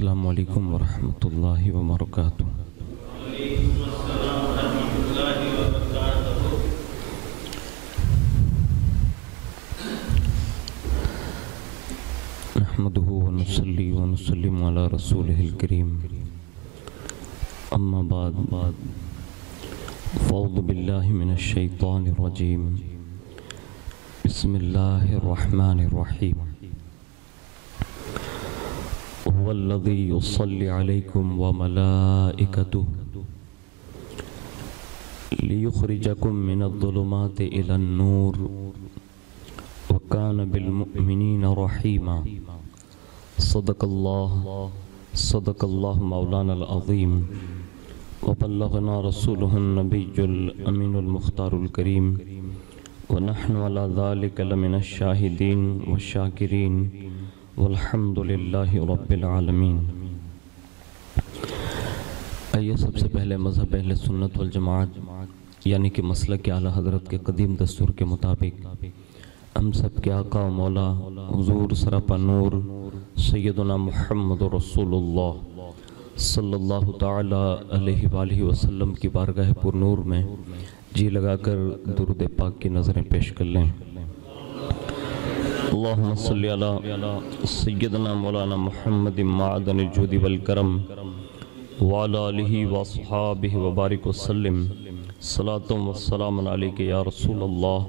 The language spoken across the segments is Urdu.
السلام علیکم ورحمۃ اللہ وبرکاتہ۔ نحمده ونصلي ونسلم على رسوله الكريم، اما بعد فاعوذ باللہ من الشیطان الرجیم، بسم اللہ الرحمن الرحیم۔ هو الذي يصلي عليكم وملائكته ليخرجكم من الظلمات إلى النور وكان بالمؤمنين رحيما۔ صدق الله مولانا العظيم، وبلغنا رسوله النبي الأمين المختار الكريم، ونحن على ذلك لمن الشاهدين والشاكرين، والحمد للہ رب العالمین۔ آئیے سب سے پہلے مذہب اہل سنت والجماعت یعنی کہ مسلک اعلیٰ حضرت کے قدیم دستور کے مطابق ہم سب کے آقا و مولا حضور سراپا نور سیدنا محمد رسول اللہ صلی اللہ تعالی علیہ وآلہ وسلم کی بارگاہ پر نور میں جی لگا کر درود پاک کی نظریں پیش کر لیں۔ اللہم صلی علی سیدنا مولانا محمد معدن الجود والکرم وعلی آلہ واصحابہ وبارک وسلم، صلاۃ و سلام علیک یا رسول اللہ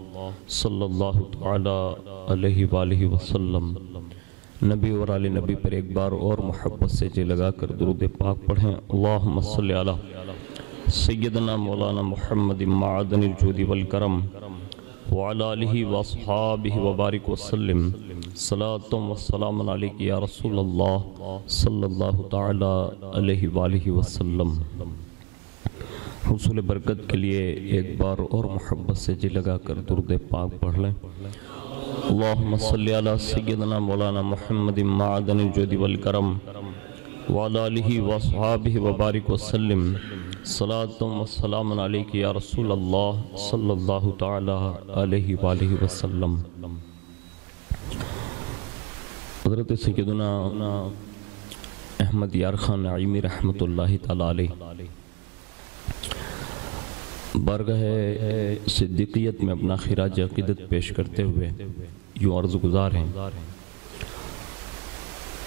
صلی اللہ تعالی علیہ وآلہ وسلم۔ نبی اور آل نبی پر ایک بار اور محبت سے جی لگا کر درود پاک پڑھیں۔ اللہم صلی علی سیدنا مولانا محمد معدن الجود والکرم وعلی آلہ واصحابہ وبارک وسلم، صلاۃ و سلام علیک یا رسول اللہ صلی اللہ تعالی علیہ وآلہ وسلم۔ حصول برکت کے لیے ایک بار اور محبت سے جی لگا کر درود پاک پڑھ لیں۔ اللہم صلی علی سیدنا مولانا محمد معدن الجود والکرم وعلی آلہ واصحابہ وبارک وسلم، صلاۃ و سلام علیک یا رسول اللہ صلی اللہ تعالی علیہ وآلہ وسلم۔ حضرت سیدنا احمد یار خان نعیمی رحمۃ اللہ تعالی علیہ بارگاہ صدیقیت میں اپنا خراج عقیدت پیش کرتے ہوئے یوں عرض گزار ہیں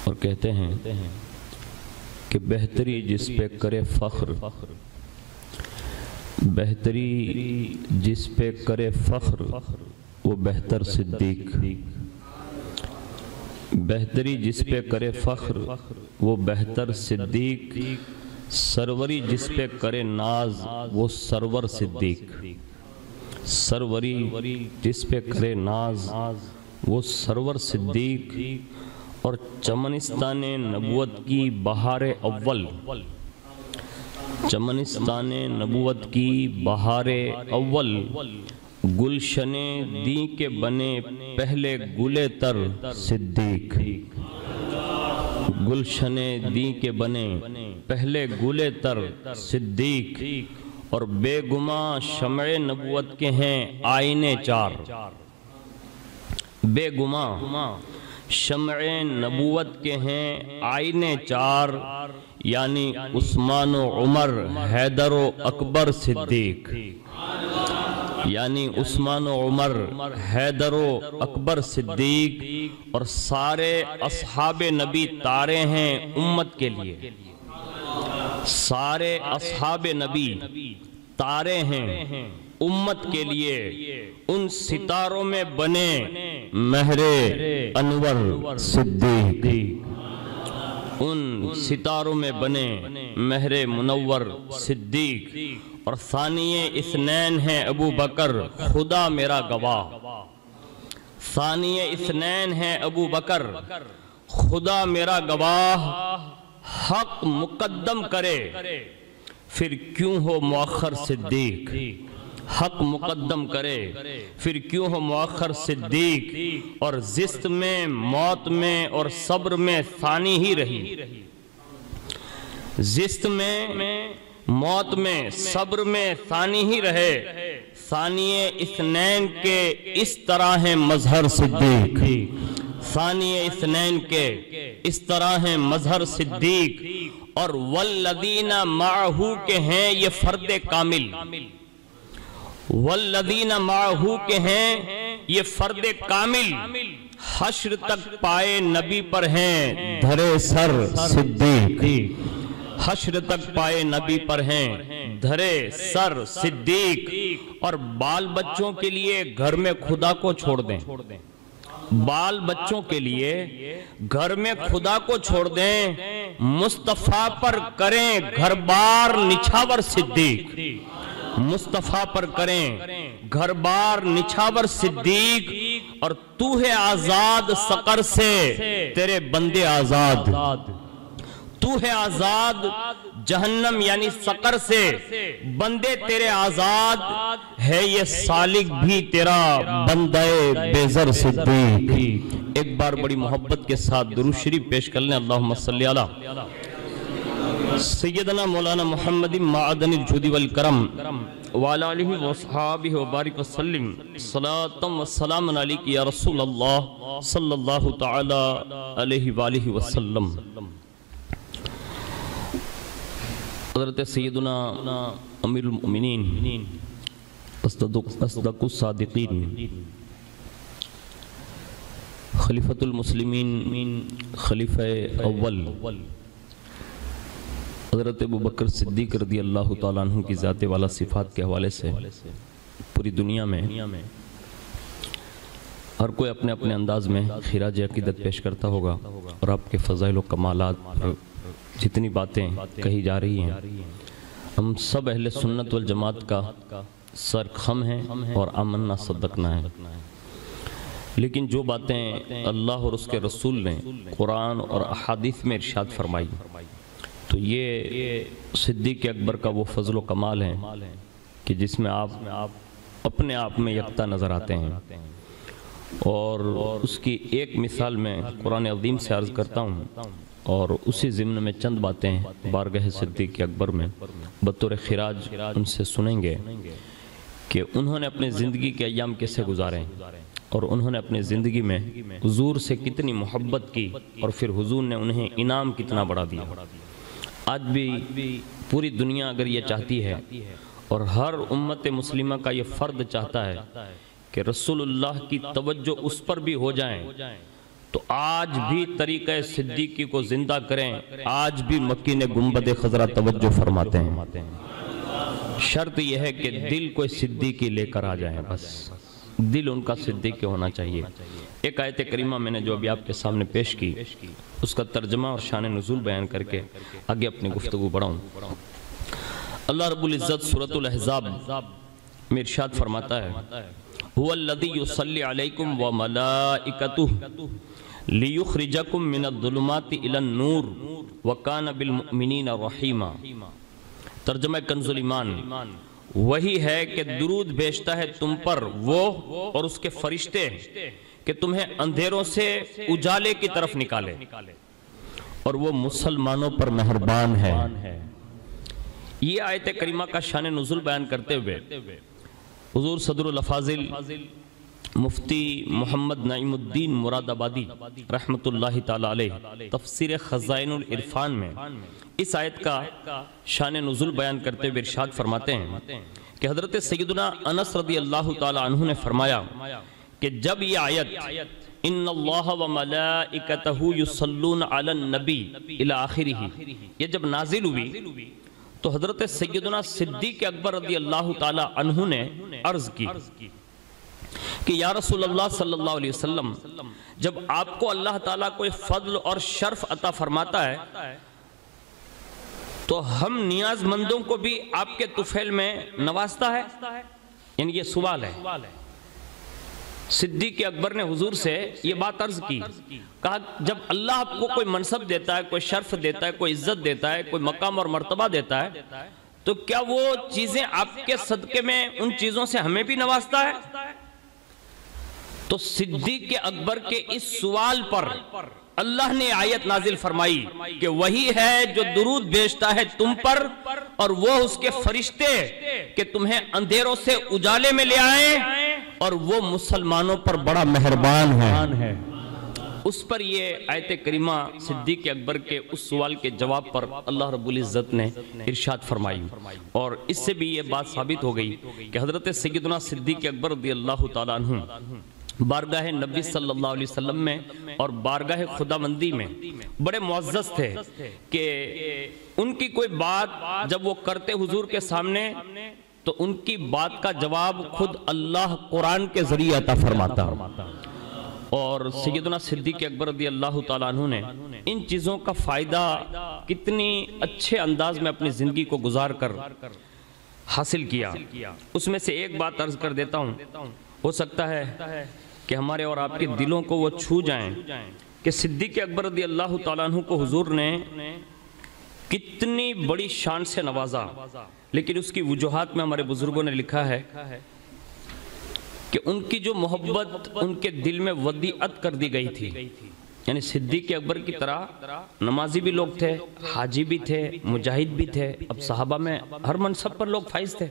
اور کہتے ہیں کہ بہتری جس پہ کرے فخر، بہتری جس پہ کرے فخر وہ بہتر صدیق، بہتری جس پہ کرے فخر وہ بہتر صدیق، سروری جس پہ کرے ناز وہ سرور صدیق، سروری جس پہ کرے ناز وہ سرور صدیق، اور چمنستان نبوت کی بہار اول، چمنستان نبوت کی بہار اول، گلشن دی کے بنے پہلے گلے تر صدیق، گلشن دی کے بنے پہلے گلے تر صدیق، اور بے گماں شمع نبوت کے ہیں آئینے چار، بے گماں شمع نبوت کے ہیں آئینے چار، یعنی عثمان و عمر حیدر و اکبر صدیق، یعنی عثمان و عمر حیدر و اکبر صدیق، اور سارے اصحاب نبی تارے ہیں امت کے لیے، سارے اصحاب نبی تارے ہیں امت کے لیے، ان ستاروں میں بنے مہر انور صدیق، ان ستاروں میں بنے مہر منور صدیق، اور ثانی اثنین ہیں ابو بکر خدا میرا گواہ، ثانی اثنین ہیں ابو بکر خدا میرا گواہ، حق مقدم کرے پھر کیوں ہو مؤخر صدیق، حق مقدم کرے پھر کیوں ہو مؤخر صدیق، اور زست میں موت میں اور صبر میں ثانی ہی رہی، زست میں موت میں صبر میں ثانی ہی رہے، ثانی اثنین کے اس طرح ہیں مظہر صدیق، ثانی اثنین کے اس طرح ہیں مظہر صدیق، اور والذین معہو کے ہیں یہ فرد کامل، والذین معہو کے ہیں یہ فرد کامل، حشر تک پائے نبی پر ہیں دھرے سر صدیق، حشر تک پائے نبی پر ہیں دھرے سر صدیق، اور بال بچوں کے لیے گھر میں خدا کو چھوڑ دیں، بال بچوں کے لیے گھر میں خدا کو چھوڑ دیں، مصطفیٰ پر کریں گھر بار نچھاور صدیق، مصطفیٰ پر کریں گھر بار نچھاور صدیق، اور تو ہے آزاد سقر سے تیرے بندے آزاد، تو ہے آزاد جہنم یعنی سقر سے بندے تیرے آزاد، ہے یہ سالک بھی تیرا بندے بیزر صدیق۔ ایک بار بڑی محبت کے ساتھ درود شریف پیش کر لیں، اللہم صلی علی سیدنا مولانا محمد معدن الجود والکرم وعلی آلہ وصحابہ وبارک وسلم، صلاۃ و سلام علیک یا رسول اللہ صلی اللہ تعالی علیہ وآلہ وسلم۔ حضرت سیدنا امیر المؤمنین اصدق الصادقین خلیفۃ المسلمین خلیفہ اول حضرت ابوبکر صدیق رضی اللہ تعالیٰ عنہ کی ذات والا صفات کے حوالے سے پوری دنیا میں ہر کوئی اپنے اپنے انداز میں خراج عقیدت پیش کرتا ہوگا، اور آپ کے فضائل و کمالات پر جتنی باتیں کہی جا رہی ہیں، ہم سب اہل سنت والجماعت کا سر خم ہیں اور آمنا صدقنا ہے، لیکن جو باتیں اللہ اور اس کے رسول نے قرآن اور احادیث میں ارشاد فرمائی، تو یہ صدیق اکبر کا وہ فضل و کمال ہے کہ جس میں آپ اپنے آپ میں یکتا نظر آتے ہیں، اور اس کی ایک مثال میں قرآن عظیم سے عرض کرتا ہوں، اور اسی ضمن میں چند باتیں بارگاہ صدیق اکبر میں بطور خراج ان سے سنیں گے کہ انہوں نے اپنے زندگی کے ایام کیسے گزارے، اور انہوں نے اپنی زندگی میں حضور سے کتنی محبت کی، اور پھر حضور نے انہیں انعام کتنا بڑا دیا۔ آج بھی پوری دنیا اگر یہ چاہتی ہے، اور ہر امت مسلمہ کا یہ فرد چاہتا ہے کہ رسول اللہ کی توجہ اس پر بھی ہو جائیں، تو آج بھی طریقہ صدیقی کو زندہ کریں، آج بھی مکین گنبد خضرا توجہ فرماتے ہیں، شرط یہ ہے کہ دل کوئی صدیقی لے کر آ جائیں، بس دل ان کا صدیقی ہونا چاہیے۔ ایک آیت کریمہ میں نے جو ابھی آپ کے سامنے پیش کی، اس کا ترجمہ اور شان نزول بیان کر کے آگے اپنی گفتگو بڑھاؤں۔ اللہ رب العزت سورۃ الاحزاب میں ارشاد فرماتا ہے، هو الذی یصلی علیکم وملائکتہ لیخرجکم من الظلمات الی النور وکان بالمؤمنین رحیما۔ ترجمہ کنز الایمان، وہی ہے کہ درود بھیجتا ہے تم پر وہ اور اس کے فرشتے کہ تمہیں اندھیروں سے اجالے کی طرف نکالے، اور وہ مسلمانوں پر مہربان ہے۔ یہ آیت کریمہ کا شان نزول بیان کرتے ہوئے حضور صدر الافاضل مفتی محمد نعیم الدین مراد آبادی رحمت اللہ تعالی علیہ تفسیر خزائن العرفان میں اس آیت کا شان نزول بیان کرتے ہوئے ارشاد فرماتے ہیں کہ حضرت سیدنا انس رضی اللہ تعالی عنہ نے فرمایا کہ جب یہ آیت ان اللہ و ملائکتہ یصلون علی النبی الی آخرہ یہ جب نازل ہوئی، تو حضرت سیدنا صدیق اکبر رضی اللہ تعالی عنہ نے عرض کی کہ یا رسول اللہ صلی اللہ علیہ وسلم، جب آپ کو اللہ تعالیٰ کوئی فضل اور شرف عطا فرماتا ہے تو ہم نیاز مندوں کو بھی آپ کے طفیل میں نوازتا ہے؟ یعنی یہ سوال ہے۔ صدیق اکبر نے حضور سے یہ بات عرض کی، کہا جب اللہ آپ کو کوئی منصب دیتا ہے، کوئی شرف دیتا ہے، کوئی عزت دیتا ہے، کوئی مقام اور مرتبہ دیتا ہے، تو کیا وہ چیزیں آپ کے صدقے میں ان چیزوں سے ہمیں بھی نوازتا ہے؟ تو صدیق اکبر کے اس سوال پر اللہ نے آیت نازل فرمائی کہ وہی ہے جو درود بھیجتا ہے تم پر اور وہ اس کے فرشتے کہ تمہیں اندھیروں سے اجالے میں لے آئیں، اور وہ مسلمانوں پر بڑا مہربان ہے۔ اس پر یہ آیت کریمہ صدیق اکبر کے اس سوال کے جواب پر اللہ رب العزت نے ارشاد فرمائی، اور اس سے بھی یہ بات ثابت ہو گئی کہ حضرت سیدنا صدیق اکبر رضی اللہ تعالیٰ عنہ بارگاہ نبی صلی اللہ علیہ وسلم میں اور بارگاہ خداوندی میں بڑے معزز تھے کہ ان کی کوئی بات جب وہ کرتے حضور کے سامنے تو ان کی بات کا جواب خود اللہ قرآن کے ذریعے عطا فرماتا۔ اور سیدنا صدیق اکبر رضی اللہ تعالیٰ عنہ نے ان چیزوں کا فائدہ کتنی اچھے انداز میں اپنی زندگی کو گزار کر حاصل کیا۔ اس میں سے ایک بات عرض کر دیتا ہوں، ہو سکتا ہے کہ ہمارے اور آپ کے دلوں کو وہ چھو جائیں کہ صدیق اکبر رضی اللہ تعالیٰ عنہ کو حضور نے کتنی بڑی شان سے نوازا، لیکن اس کی وجوہات میں ہمارے بزرگوں نے لکھا ہے کہ ان کی جو محبت ان کے دل میں ودیعت کر دی گئی تھی، یعنی صدیق اکبر کی طرح نمازی بھی لوگ تھے، حاجی بھی تھے، مجاہد بھی تھے، اب صحابہ میں ہر منصب پر لوگ فائز تھے،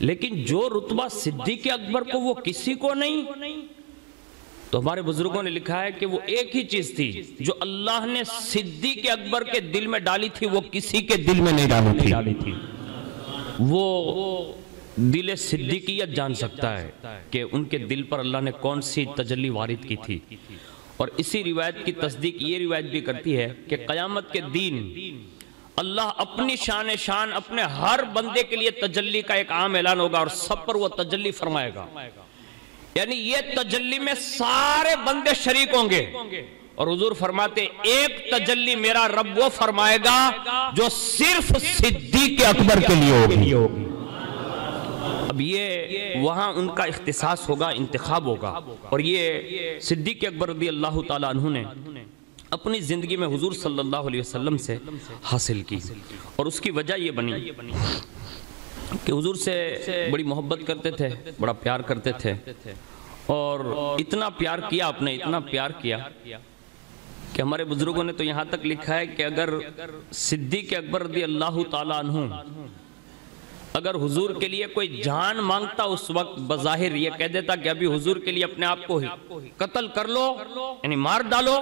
لیکن جو رتبہ صدیق اکبر کو وہ کسی کو نہیں، تو ہمارے بزرگوں نے لکھا ہے کہ وہ ایک ہی چیز تھی جو اللہ نے صدیق اکبر کے دل میں ڈالی تھی، وہ کسی کے دل میں نہیں ڈالی تھی۔ وہ دل صدیقیت جان سکتا ہے کہ ان کے دل پر اللہ نے کون سی تجلی وارد کی تھی، اور اسی روایت کی تصدیق یہ روایت بھی کرتی ہے کہ قیامت کے دن اللہ اپنی شان اپنے ہر بندے کے لیے تجلی کا ایک عام اعلان ہوگا اور سب پر وہ تجلی فرمائے گا، یعنی یہ تجلی میں سارے بندے شریک ہوں گے، اور حضور فرماتے ایک تجلی میرا رب وہ فرمائے گا جو صرف صدیق اکبر کے لیے ہوگی۔ اب یہ وہاں ان کا اختصاص ہوگا، انتخاب ہوگا، اور یہ صدیق اکبر رضی اللہ تعالیٰ عنہ نے اپنی زندگی میں حضور صلی اللہ علیہ وسلم سے حاصل کی، اور اس کی وجہ یہ بنی کہ حضور سے بڑی محبت کرتے تھے، بڑا پیار کرتے تھے، اور اتنا پیار کیا آپ نے، اتنا پیار کیا کہ ہمارے بزرگوں نے تو یہاں تک لکھا ہے کہ اگر صدیق اکبر رضی اللہ تعالیٰ عنہ اگر حضور کے لیے کوئی جان مانگتا اس وقت بظاہر یہ کہہ دیتا کہ ابھی حضور کے لیے اپنے آپ کو ہی قتل کر لو، یعنی مار ڈالو،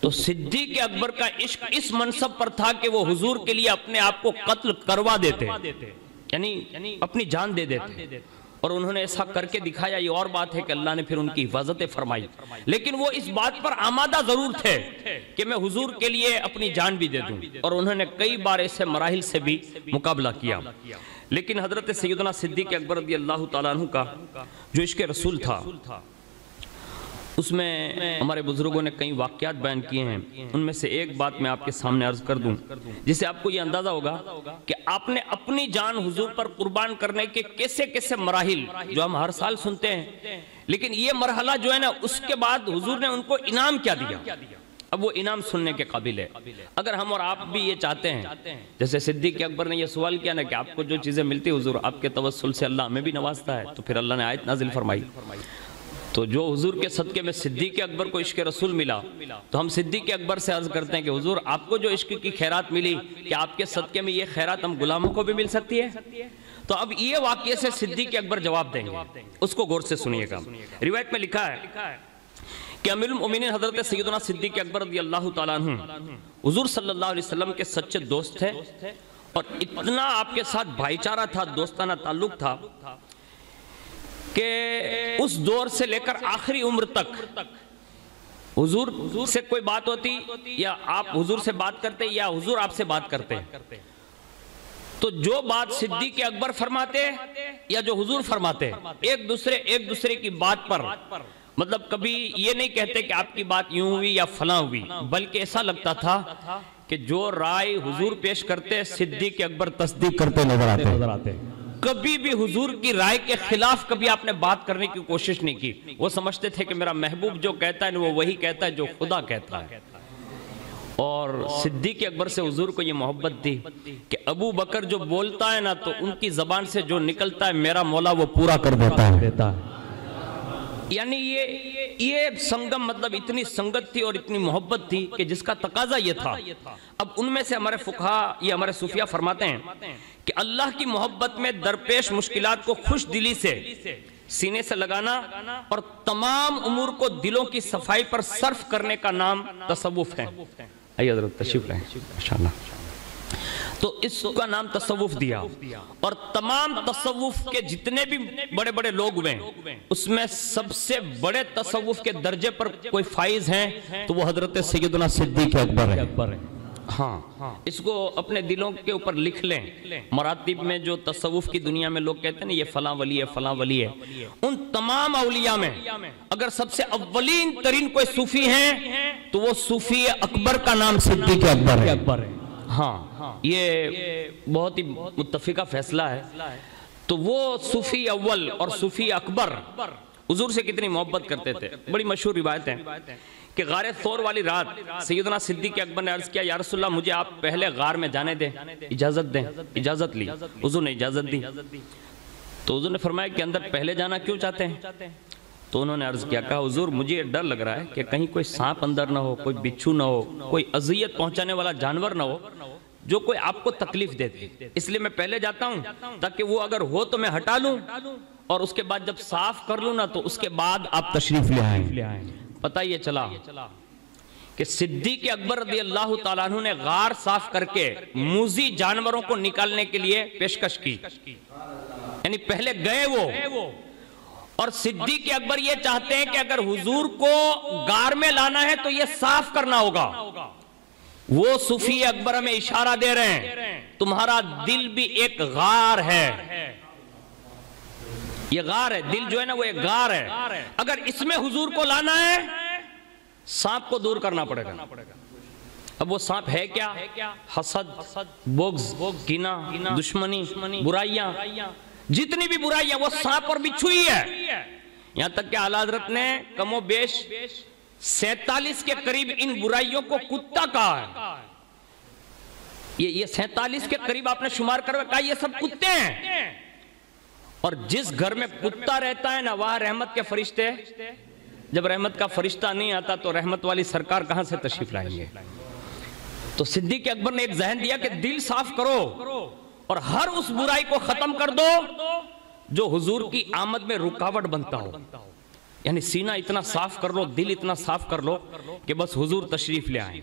تو صدیق اکبر کا عشق اس منصب پر تھا کہ وہ حضور کے لیے اپنے آپ کو قتل کروا دیتے، یعنی اپنی جان دے دیتے، اور انہوں نے ایسا کر کے دکھایا۔ یہ اور بات ہے کہ اللہ نے پھر ان کی حفاظت فرمائی، لیکن وہ اس بات پر آمادہ ضرور تھے کہ میں حضور کے لیے اپنی جان بھی دے دوں، اور انہوں نے کئی بار ایسے مراحل سے بھی مقابلہ کیا۔ لیکن حضرت سیدنا صدیق اکبر رضی اللہ تعالیٰ عنہ کا جو عشق رسول تھا، اس میں ہمارے بزرگوں نے کئی واقعات بیان کیے ہیں، ان میں سے ایک بات میں آپ کے سامنے عرض کر دوں جس سے آپ کو یہ اندازہ ہوگا کہ آپ نے اپنی جان حضور پر قربان کرنے کے کیسے کیسے مراحل جو ہم ہر سال سنتے ہیں، لیکن یہ مرحلہ جو ہے نا اس کے بعد حضور نے ان کو انعام کیا دیا، اب وہ انعام سننے کے قابل ہے۔ اگر ہم اور آپ بھی یہ چاہتے ہیں، جیسے صدیق اکبر نے یہ سوال کیا نا کہ آپ کو جو چیزیں ملتی حضور آپ کے توسل سے اللہ ہمیں بھی نوازتا ہے، تو پھر اللہ نے آیت نازل فرمائی، تو جو حضور کے صدقے میں صدیق اکبر کو عشق رسول ملا، تو ہم صدیق اکبر سے عرض کرتے ہیں کہ حضور آپ کو جو عشق کی خیرات ملی، کہ آپ کے صدقے میں یہ خیرات ہم غلاموں کو بھی مل سکتی ہے؟ تو اب یہ واقعے سے صدیق اکبر جواب دیں گے، اس کو غور سے سنیے گا۔ روایت میں لکھا ہے کہ امیر المؤمنین حضرت سیدنا صدیق اکبر رضی اللہ تعالیٰ عنہ حضور صلی اللہ علیہ وسلم کے سچے دوست تھے، اور اتنا آپ کے ساتھ بھائی چارہ تھا، دوستانہ تعلق تھا کہ اس دور سے لے کر آخری عمر تک حضور سے کوئی بات ہوتی یا آپ حضور سے بات کرتے یا حضور آپ سے بات کرتے، تو جو بات صدیق اکبر فرماتے یا جو حضور فرماتے، ایک دوسرے کی بات پر مطلب کبھی یہ نہیں کہتے کہ آپ کی بات یوں ہوئی یا فلاں ہوئی، بلکہ ایسا لگتا تھا کہ جو رائے حضور پیش کرتے صدیق اکبر تصدیق کرتے نظر آتے، کبھی بھی حضور کی رائے کے خلاف کبھی آپ نے بات کرنے کی کوشش نہیں کی۔ وہ سمجھتے تھے کہ میرا محبوب جو کہتا ہے وہ وہی کہتا ہے جو خدا کہتا ہے، اور صدیق اکبر سے حضور کو یہ محبت تھی کہ ابو بکر جو بولتا ہے نا تو ان کی زبان سے جو نکلتا ہے میرا مولا وہ پورا کر دیتا ہے، یعنی یہ سنگم مطلب اتنی سنگت تھی اور اتنی محبت تھی کہ جس کا تقاضا یہ تھا۔ اب ان میں سے ہمارے فقہا یہ ہمارے صوفیہ فرماتے ہیں کہ اللہ کی محبت میں درپیش مشکلات کو خوش دلی سے سینے سے لگانا اور تمام امور کو دلوں کی صفائی پر صرف کرنے کا نام تصوف ہے. آئیے حضرت تشریف لائیں ماشاءاللہ. تو اس کا نام تصوف دیا. اور تمام تصوف کے جتنے بھی بڑے بڑے لوگ ہوئے اس میں سب سے بڑے تصوف کے درجے پر کوئی فائز ہیں تو وہ حضرت سیدنا صدیق اکبر ہے. ہاں اس کو اپنے دلوں کے اوپر لکھ لیں. مراتب میں جو تصوف کی دنیا میں لوگ کہتے ہیں نا یہ فلاں ولی ہے فلاں ولی ہے, ان تمام اولیاء میں اگر سب سے اولین ترین کوئی صوفی ہیں تو وہ صوفی اکبر کا نام صدیق اکبر ہے. ہاں یہ بہت ہی متفقہ فیصلہ ہے. تو وہ صوفی اول اور صوفی اکبر حضور سے کتنی محبت کرتے تھے. بڑی مشہور روایت ہے کہ غار ثور والی رات سیدنا صدیق اکبر نے عرض کیا یا رسول اللہ مجھے آپ پہلے غار میں جانے دیں, اجازت دیں. اجازت لی, حضور نے اجازت دی. تو حضور نے فرمایا کہ اندر پہلے جانا کیوں چاہتے ہیں؟ تو انہوں نے عرض کیا, کہا حضور مجھے ڈر لگ رہا ہے کہ کہیں کوئی سانپ اندر نہ ہو, کوئی بچھو نہ ہو, کوئی اذیت پہنچانے والا جانور نہ ہو جو کوئی آپ کو تکلیف دے دے, اس لیے میں پہلے جاتا ہوں تاکہ وہ اگر ہو تو میں ہٹا لوں اور اس کے بعد جب صاف کر لوں نا تو اس کے بعد آپ تشریف لے آئیں. پتہ یہ چلا کہ صدیق اکبر رضی اللہ تعالیٰ عنہ نے غار صاف کر کے موذی جانوروں کو نکالنے کے لیے پیشکش کی. یعنی پہلے گئے وہ, اور صدیق اکبر یہ چاہتے ہیں کہ اگر حضور کو غار میں لانا ہے تو یہ صاف کرنا ہوگا. وہ صوفی اکبر ہمیں اشارہ دے رہے ہیں تمہارا دل بھی ایک غار ہے. یہ غار ہے, دل جو ہے نا وہ ایک غار ہے. اگر اس میں حضور کو لانا ہے سانپ کو دور کرنا پڑے گا. اب وہ سانپ ہے کیا؟ حسد, بغض, کینہ, دشمنی, برائیاں, جتنی بھی برائیاں وہ سانپ اور بچھو ہی ہے. یہاں تک کہ اعلیٰ حضرت نے کم و بیش 47 کے قریب ان برائیوں کو کتا کہا ہے. یہ 47 کے قریب آپ نے شمار کر کہا یہ سب کتے ہیں. اور جس گھر میں کتا رہتا ہے نا وہاں رحمت کے فرشتے, جب رحمت کا فرشتہ نہیں آتا تو رحمت والی سرکار کہاں سے تشریف لائیں گے؟ تو صدیق اکبر نے ایک ذہن دیا کہ دل صاف کرو اور ہر اس برائی کو ختم کر دو جو حضور کی آمد میں رکاوٹ بنتا ہو. یعنی سینہ اتنا صاف کر لو, دل اتنا صاف کر لو کہ بس حضور تشریف لے آئیں.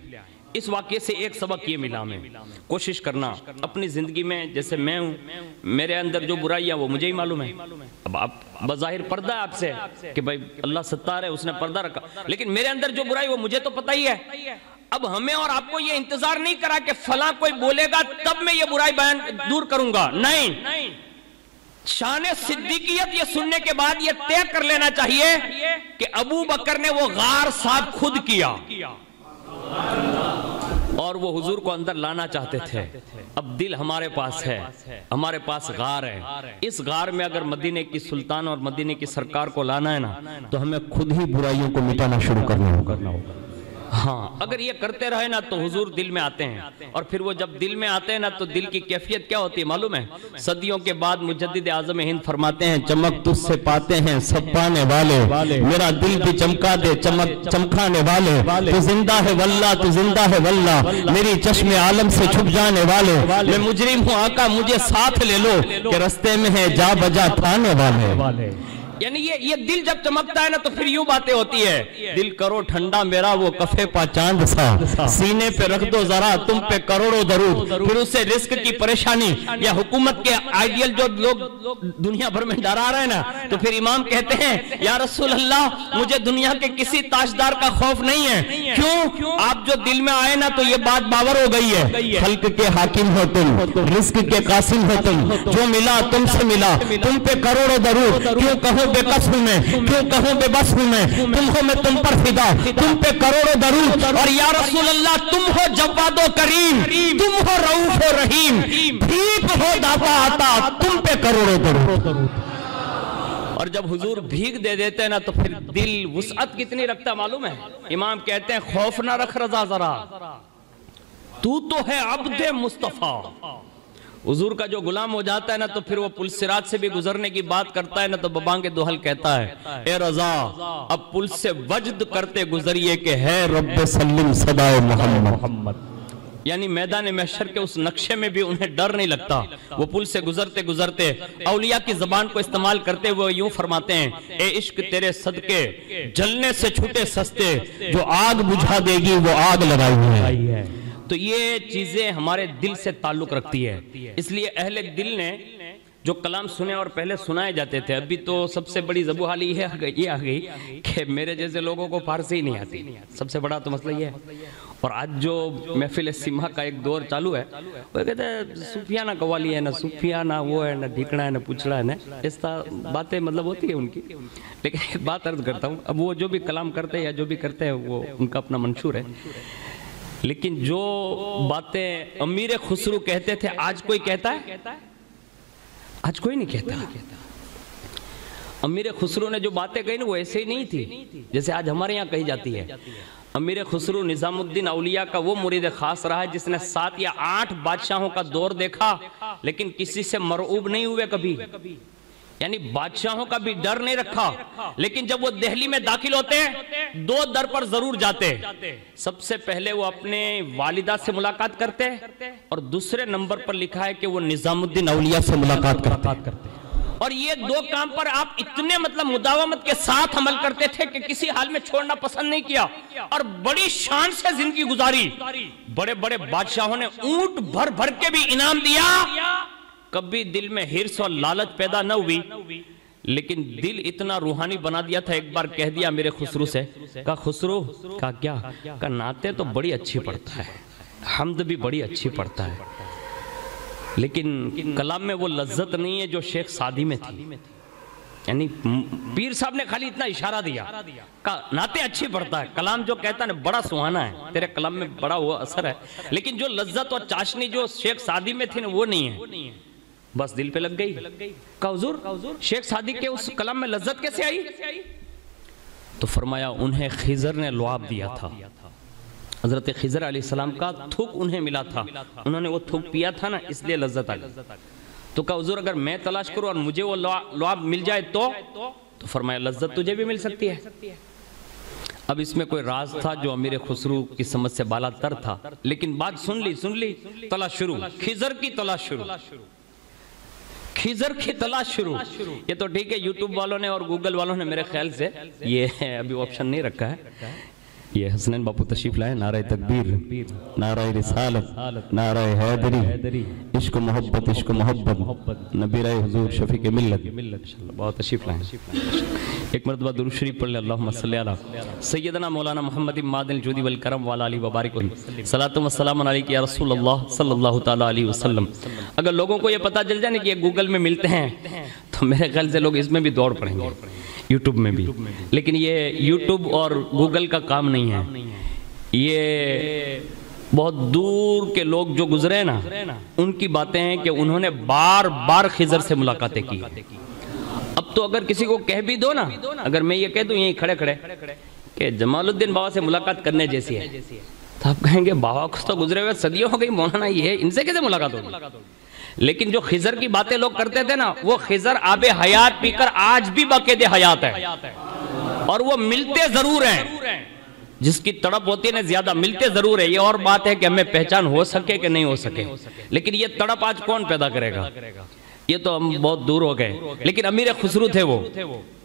اس واقعے سے ایک سبق یہ ملا ہمیں, کوشش کرنا اپنی زندگی میں, جیسے میں ہوں میرے اندر جو برائی ہے وہ مجھے ہی معلوم ہے. اب آپ بظاہر پردہ ہے آپ سے کہ بھائی اللہ ستار ہے اس نے پردہ رکھا, لیکن میرے اندر جو برائی وہ مجھے تو پتہ ہی ہے. اب ہمیں اور آپ کو یہ انتظار نہیں کرا کہ فلاں کوئی بولے گا تب میں یہ برائی بیان دور کروں گا. نہیں, شان صدیقیت یہ سننے کے بعد یہ طے کر لینا چاہیے کہ ابو بکر نے وہ غار صاف خود کیا اور وہ حضور کو اندر لانا چاہتے تھے. اب دل ہمارے پاس ہے, ہمارے پاس غار ہے. اس غار میں اگر مدینے کی سلطان اور مدینے کی سرکار کو لانا ہے نا تو ہمیں خود ہی برائیوں کو مٹانا شروع کرنا ہوگا. ہاں اگر یہ کرتے رہے نا تو حضور دل میں آتے ہیں, اور پھر وہ جب دل میں آتے ہیں نا تو دل کی کیفیت کیا ہوتی ہے معلوم ہے؟ صدیوں کے بعد مجدد اعظم ہند فرماتے ہیں چمک تجھ سے پاتے ہیں سب پانے والے, میرا دل بھی چمکا دے چمک چمکانے والے. تو زندہ ہے واللہ, تو زندہ ہے واللہ, میری چشم عالم سے چھپ جانے والے. میں مجرم ہوں آقا مجھے ساتھ لے لو کہ رستے میں ہے جا بجا تھانے والے. یعنی یہ دل جب چمکتا ہے نا تو پھر یوں باتیں ہوتی ہے, دل کرو ٹھنڈا میرا وہ کفے پا چاند سا, سینے پہ رکھ دو ذرا تم پہ کروڑوں درود. پھر اس سے رزق کی پریشانی یا حکومت کے آئیڈیل جو لوگ دنیا بھر میں ڈرا رہے ہیں نا تو پھر امام کہتے ہیں یا رسول اللہ مجھے دنیا کے کسی تاجدار کا خوف نہیں ہے. کیوں؟ آپ جو دل میں آئے نا تو یہ بات باور ہو گئی ہے, خلق کے حاکم ہو تم, رزق کے قاسم ہو تم, جو ملا تم سے ملا, تم پہ کروڑوں درود. کیوں کہوں بے قص ہوں میں, کیوں کہوں بے بس ہوں میں, تم ہو میں تم پر فدا, تم پہ کروڑوں درود. اور یا رسول اللہ تم ہو جواد و کریم, تم ہو رؤوف و رحیم, بھیک ہو داتا آتا, تم پہ کروڑوں درود. اور جب حضور بھیک دے دیتے ہیں نا تو پھر دل وسعت کتنی رکھتا معلوم ہے؟ امام کہتے ہیں خوف نہ رکھ رضا ذرا, تو ہے عبد مصطفیٰ. حضور کا جو غلام ہو جاتا ہے نا تو پھر وہ پل صراط سے بھی گزرنے کی بات کرتا ہے نا تو ببانگ دوحل کہتا ہے اے رضا اب پل سے وجد کرتے گزریے کہ ہے رب سلم صدا محمد. یعنی میدان محشر کے اس نقشے میں بھی انہیں ڈر نہیں لگتا. وہ پل سے گزرتے گزرتے اولیاء کی زبان کو استعمال کرتے ہوئے یوں فرماتے ہیں: اے عشق تیرے صدقے جلنے سے چھوٹے سستے، جو آگ بجھا دے گی وہ آگ لگائی ہے. تو یہ چیزیں ہمارے دل سے تعلق رکھتی ہے. اس لیے اہل دل نے جو کلام سنے اور پہلے سنائے جاتے تھے، ابھی تو سب سے بڑی زبوحال یہ آ گئی کہ میرے جیسے لوگوں کو فارسی ہی نہیں آتی. سب سے بڑا تو مسئلہ یہ ہے. اور آج جو محفل سیما کا ایک دور چالو ہے، وہ کہتے ہیں صوفیہ نہ قوالی ہے، نہ صوفیہ، نہ وہ ہے، نہ ڈھیکڑا ہے، نہ پوچھڑا ہے، نہ اس طرح باتیں مطلب ہوتی ہے ان کی. لیکن ایک بات عرض کرتا ہوں، اب وہ جو بھی کلام کرتے ہیں یا جو بھی کرتے ہیں وہ ان کا اپنا منشور ہے. لیکن جو باتیں امیر خسرو کہتے تھے آج کوئی کہتا ہے؟ آج کوئی نہیں کہتا. امیر خسرو نے جو باتیں کہی نا وہ ایسے ہی نہیں تھی جیسے آج ہمارے یہاں کہی جاتی ہے. امیر خسرو نظام الدین اولیاء کا وہ مرید خاص رہا ہے جس نے 7 یا 8 بادشاہوں کا دور دیکھا لیکن کسی سے مرعوب نہیں ہوئے کبھی. یعنی بادشاہوں کا بھی ڈر نہیں رکھا. لیکن جب وہ دہلی میں داخل ہوتے 2 در پر ضرور جاتے. سب سے پہلے وہ اپنے والدہ سے ملاقات کرتے اور دوسرے نمبر پر لکھا ہے کہ وہ نظام الدین اولیاء سے ملاقات کرتے. اور یہ 2 کام پر آپ اتنے مداومت کے ساتھ عمل کرتے تھے کہ کسی حال میں چھوڑنا پسند نہیں کیا اور بڑی شان سے زندگی گزاری. بڑے بڑے بادشاہوں نے اونٹ بھر بھر کے بھی انعام دیا. کبھی دل میں ہرس اور لالچ پیدا نہ ہوئی لیکن دل اتنا روحانی بنا دیا تھا. ایک بار کہہ دیا میرے خسرو سے، کہا خسرو، کہا کیا؟ کہا نعتیں تو بڑی اچھی پڑھتا ہے، حمد بھی بڑی اچھی پڑھتا ہے، لیکن کلام میں وہ لذت نہیں ہے جو شیخ سعدی میں تھی. یعنی پیر صاحب نے خالی اتنا اشارہ دیا، کہا نعتیں اچھی پڑھتا ہے، کلام جو کہتا ہے بڑا سہانا ہے، تیرے کلام میں بڑا وہ اثر ہے، لیکن جو لذت اور چاشنی جو شیخ سعدی میں تھی نا وہ نہیں ہے. بس دل پہ لگ گئی. کہا حضور شیخ سعدی کے اس کلام میں لذت کیسے آئی؟ تو فرمایا انہیں خضر نے لعاب دیا تھا. حضرت خضر علیہ السلام کا تھوک انہیں ملا تھا، انہوں نے وہ تھوک پیا تھا نا، اس لیے لذت آئی. تو کہا حضور اگر میں تلاش کروں اور مجھے وہ لعاب مل جائے تو فرمایا لذت تجھے بھی مل سکتی ہے. اب اس میں کوئی راز تھا جو امیر خسرو کی سمجھ سے بالا تر تھا، لیکن بات سن لی، تلاش شروع، خضر کی تلاش شروع، خضر کی تلاش شروع. یہ تو ٹھیک ہے یوٹیوب والوں نے اور گوگل والوں نے میرے خیال سے یہ ابھی آپشن نہیں رکھا ہے. یہ حسنین باپو تشریف لائے. نعرہ تکبیر، نعرہ رسالت، نعرہ حیدری، عشق و محبت، عشق و محبت، نبی رائے حضور شفیق ملت. بہت تشریف لائیں. ایک مرتبہ درود شریف پڑھ لیں. اللہم صلی علی سیدنا مولانا محمد مادن الجودی والکرم وعلی آلہ وبارک وسلم. صلاۃ و سلام علیک یا رسول اللہ صلی اللہ تعالیٰ علیہ وسلم. اگر لوگوں کو یہ پتہ چل جائے کہ یہ گوگل میں ملتے ہیں تو میرے خیال سے لوگ اس میں بھی دوڑ پڑیں گے، یوٹیوب میں بھی. لیکن یہ یوٹیوب اور گوگل کا کام نہیں ہے. یہ بہت دور کے لوگ جو گزرے نا ان کی باتیں ہیں کہ انہوں نے بار بار خضر سے ملاقاتیں کی. اب تو اگر کسی کو کہہ بھی دو نا، اگر میں یہ کہہ دوں یہیں کھڑے کہ جمال الدین بابا سے ملاقات کرنے جیسی ہے تو آپ کہیں گے بابا کچھ تو گزرے ہوئے صدیوں ہو گئی، مولانا یہ ہے، ان سے کیسے ملاقات ہوگی؟ لیکن جو خضر کی باتیں لوگ کرتے تھے نا وہ خضر آب حیات پی کر آج بھی باقید حیات ہے اور وہ ملتے ضرور ہیں. جس کی تڑپ ہوتی ہے نا زیادہ ملتے ضرور ہے. یہ اور بات ہے کہ ہمیں پہچان ہو سکے کہ نہیں ہو سکے، لیکن یہ تڑپ آج کون پیدا کرے گا؟ یہ تو ہم بہت دور ہو گئے. لیکن امیر خسرو تھے وہ.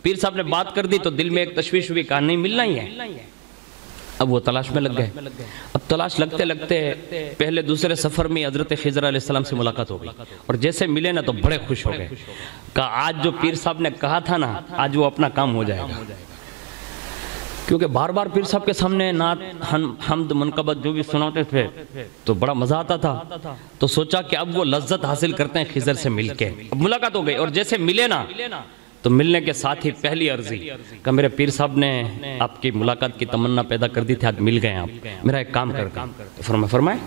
پیر صاحب نے بات کر دی تو دل میں ایک تشویش ہوئی، کہا نہیں ملنا ہی ہے. اب وہ تلاش میں لگ گئے. اب تلاش لگتے لگتے پہلے دوسرے سفر میں حضرت خضر علیہ السلام سے ملاقات ہو گئی اور جیسے ملے نا تو بڑے خوش ہو گئے. کہا آج جو پیر صاحب نے کہا تھا نا آج وہ اپنا کام ہو جائے گا. کیونکہ بار بار پیر صاحب کے سامنے نعت حمد منقبت جو بھی سناتے تھے تو بڑا مزہ آتا تھا. تو سوچا کہ اب وہ لذت حاصل کرتے ہیں خضر سے مل کے. اب ملاقات ہو گئی اور جیسے ملے نا تو ملنے کے ساتھ ہی پہلی عرضی کہ میرے پیر صاحب نے آپ کی ملاقات کی تمنا پیدا کر دی تھی، آج مل گئے آپ، میرا ایک کام کر کے فرمائے.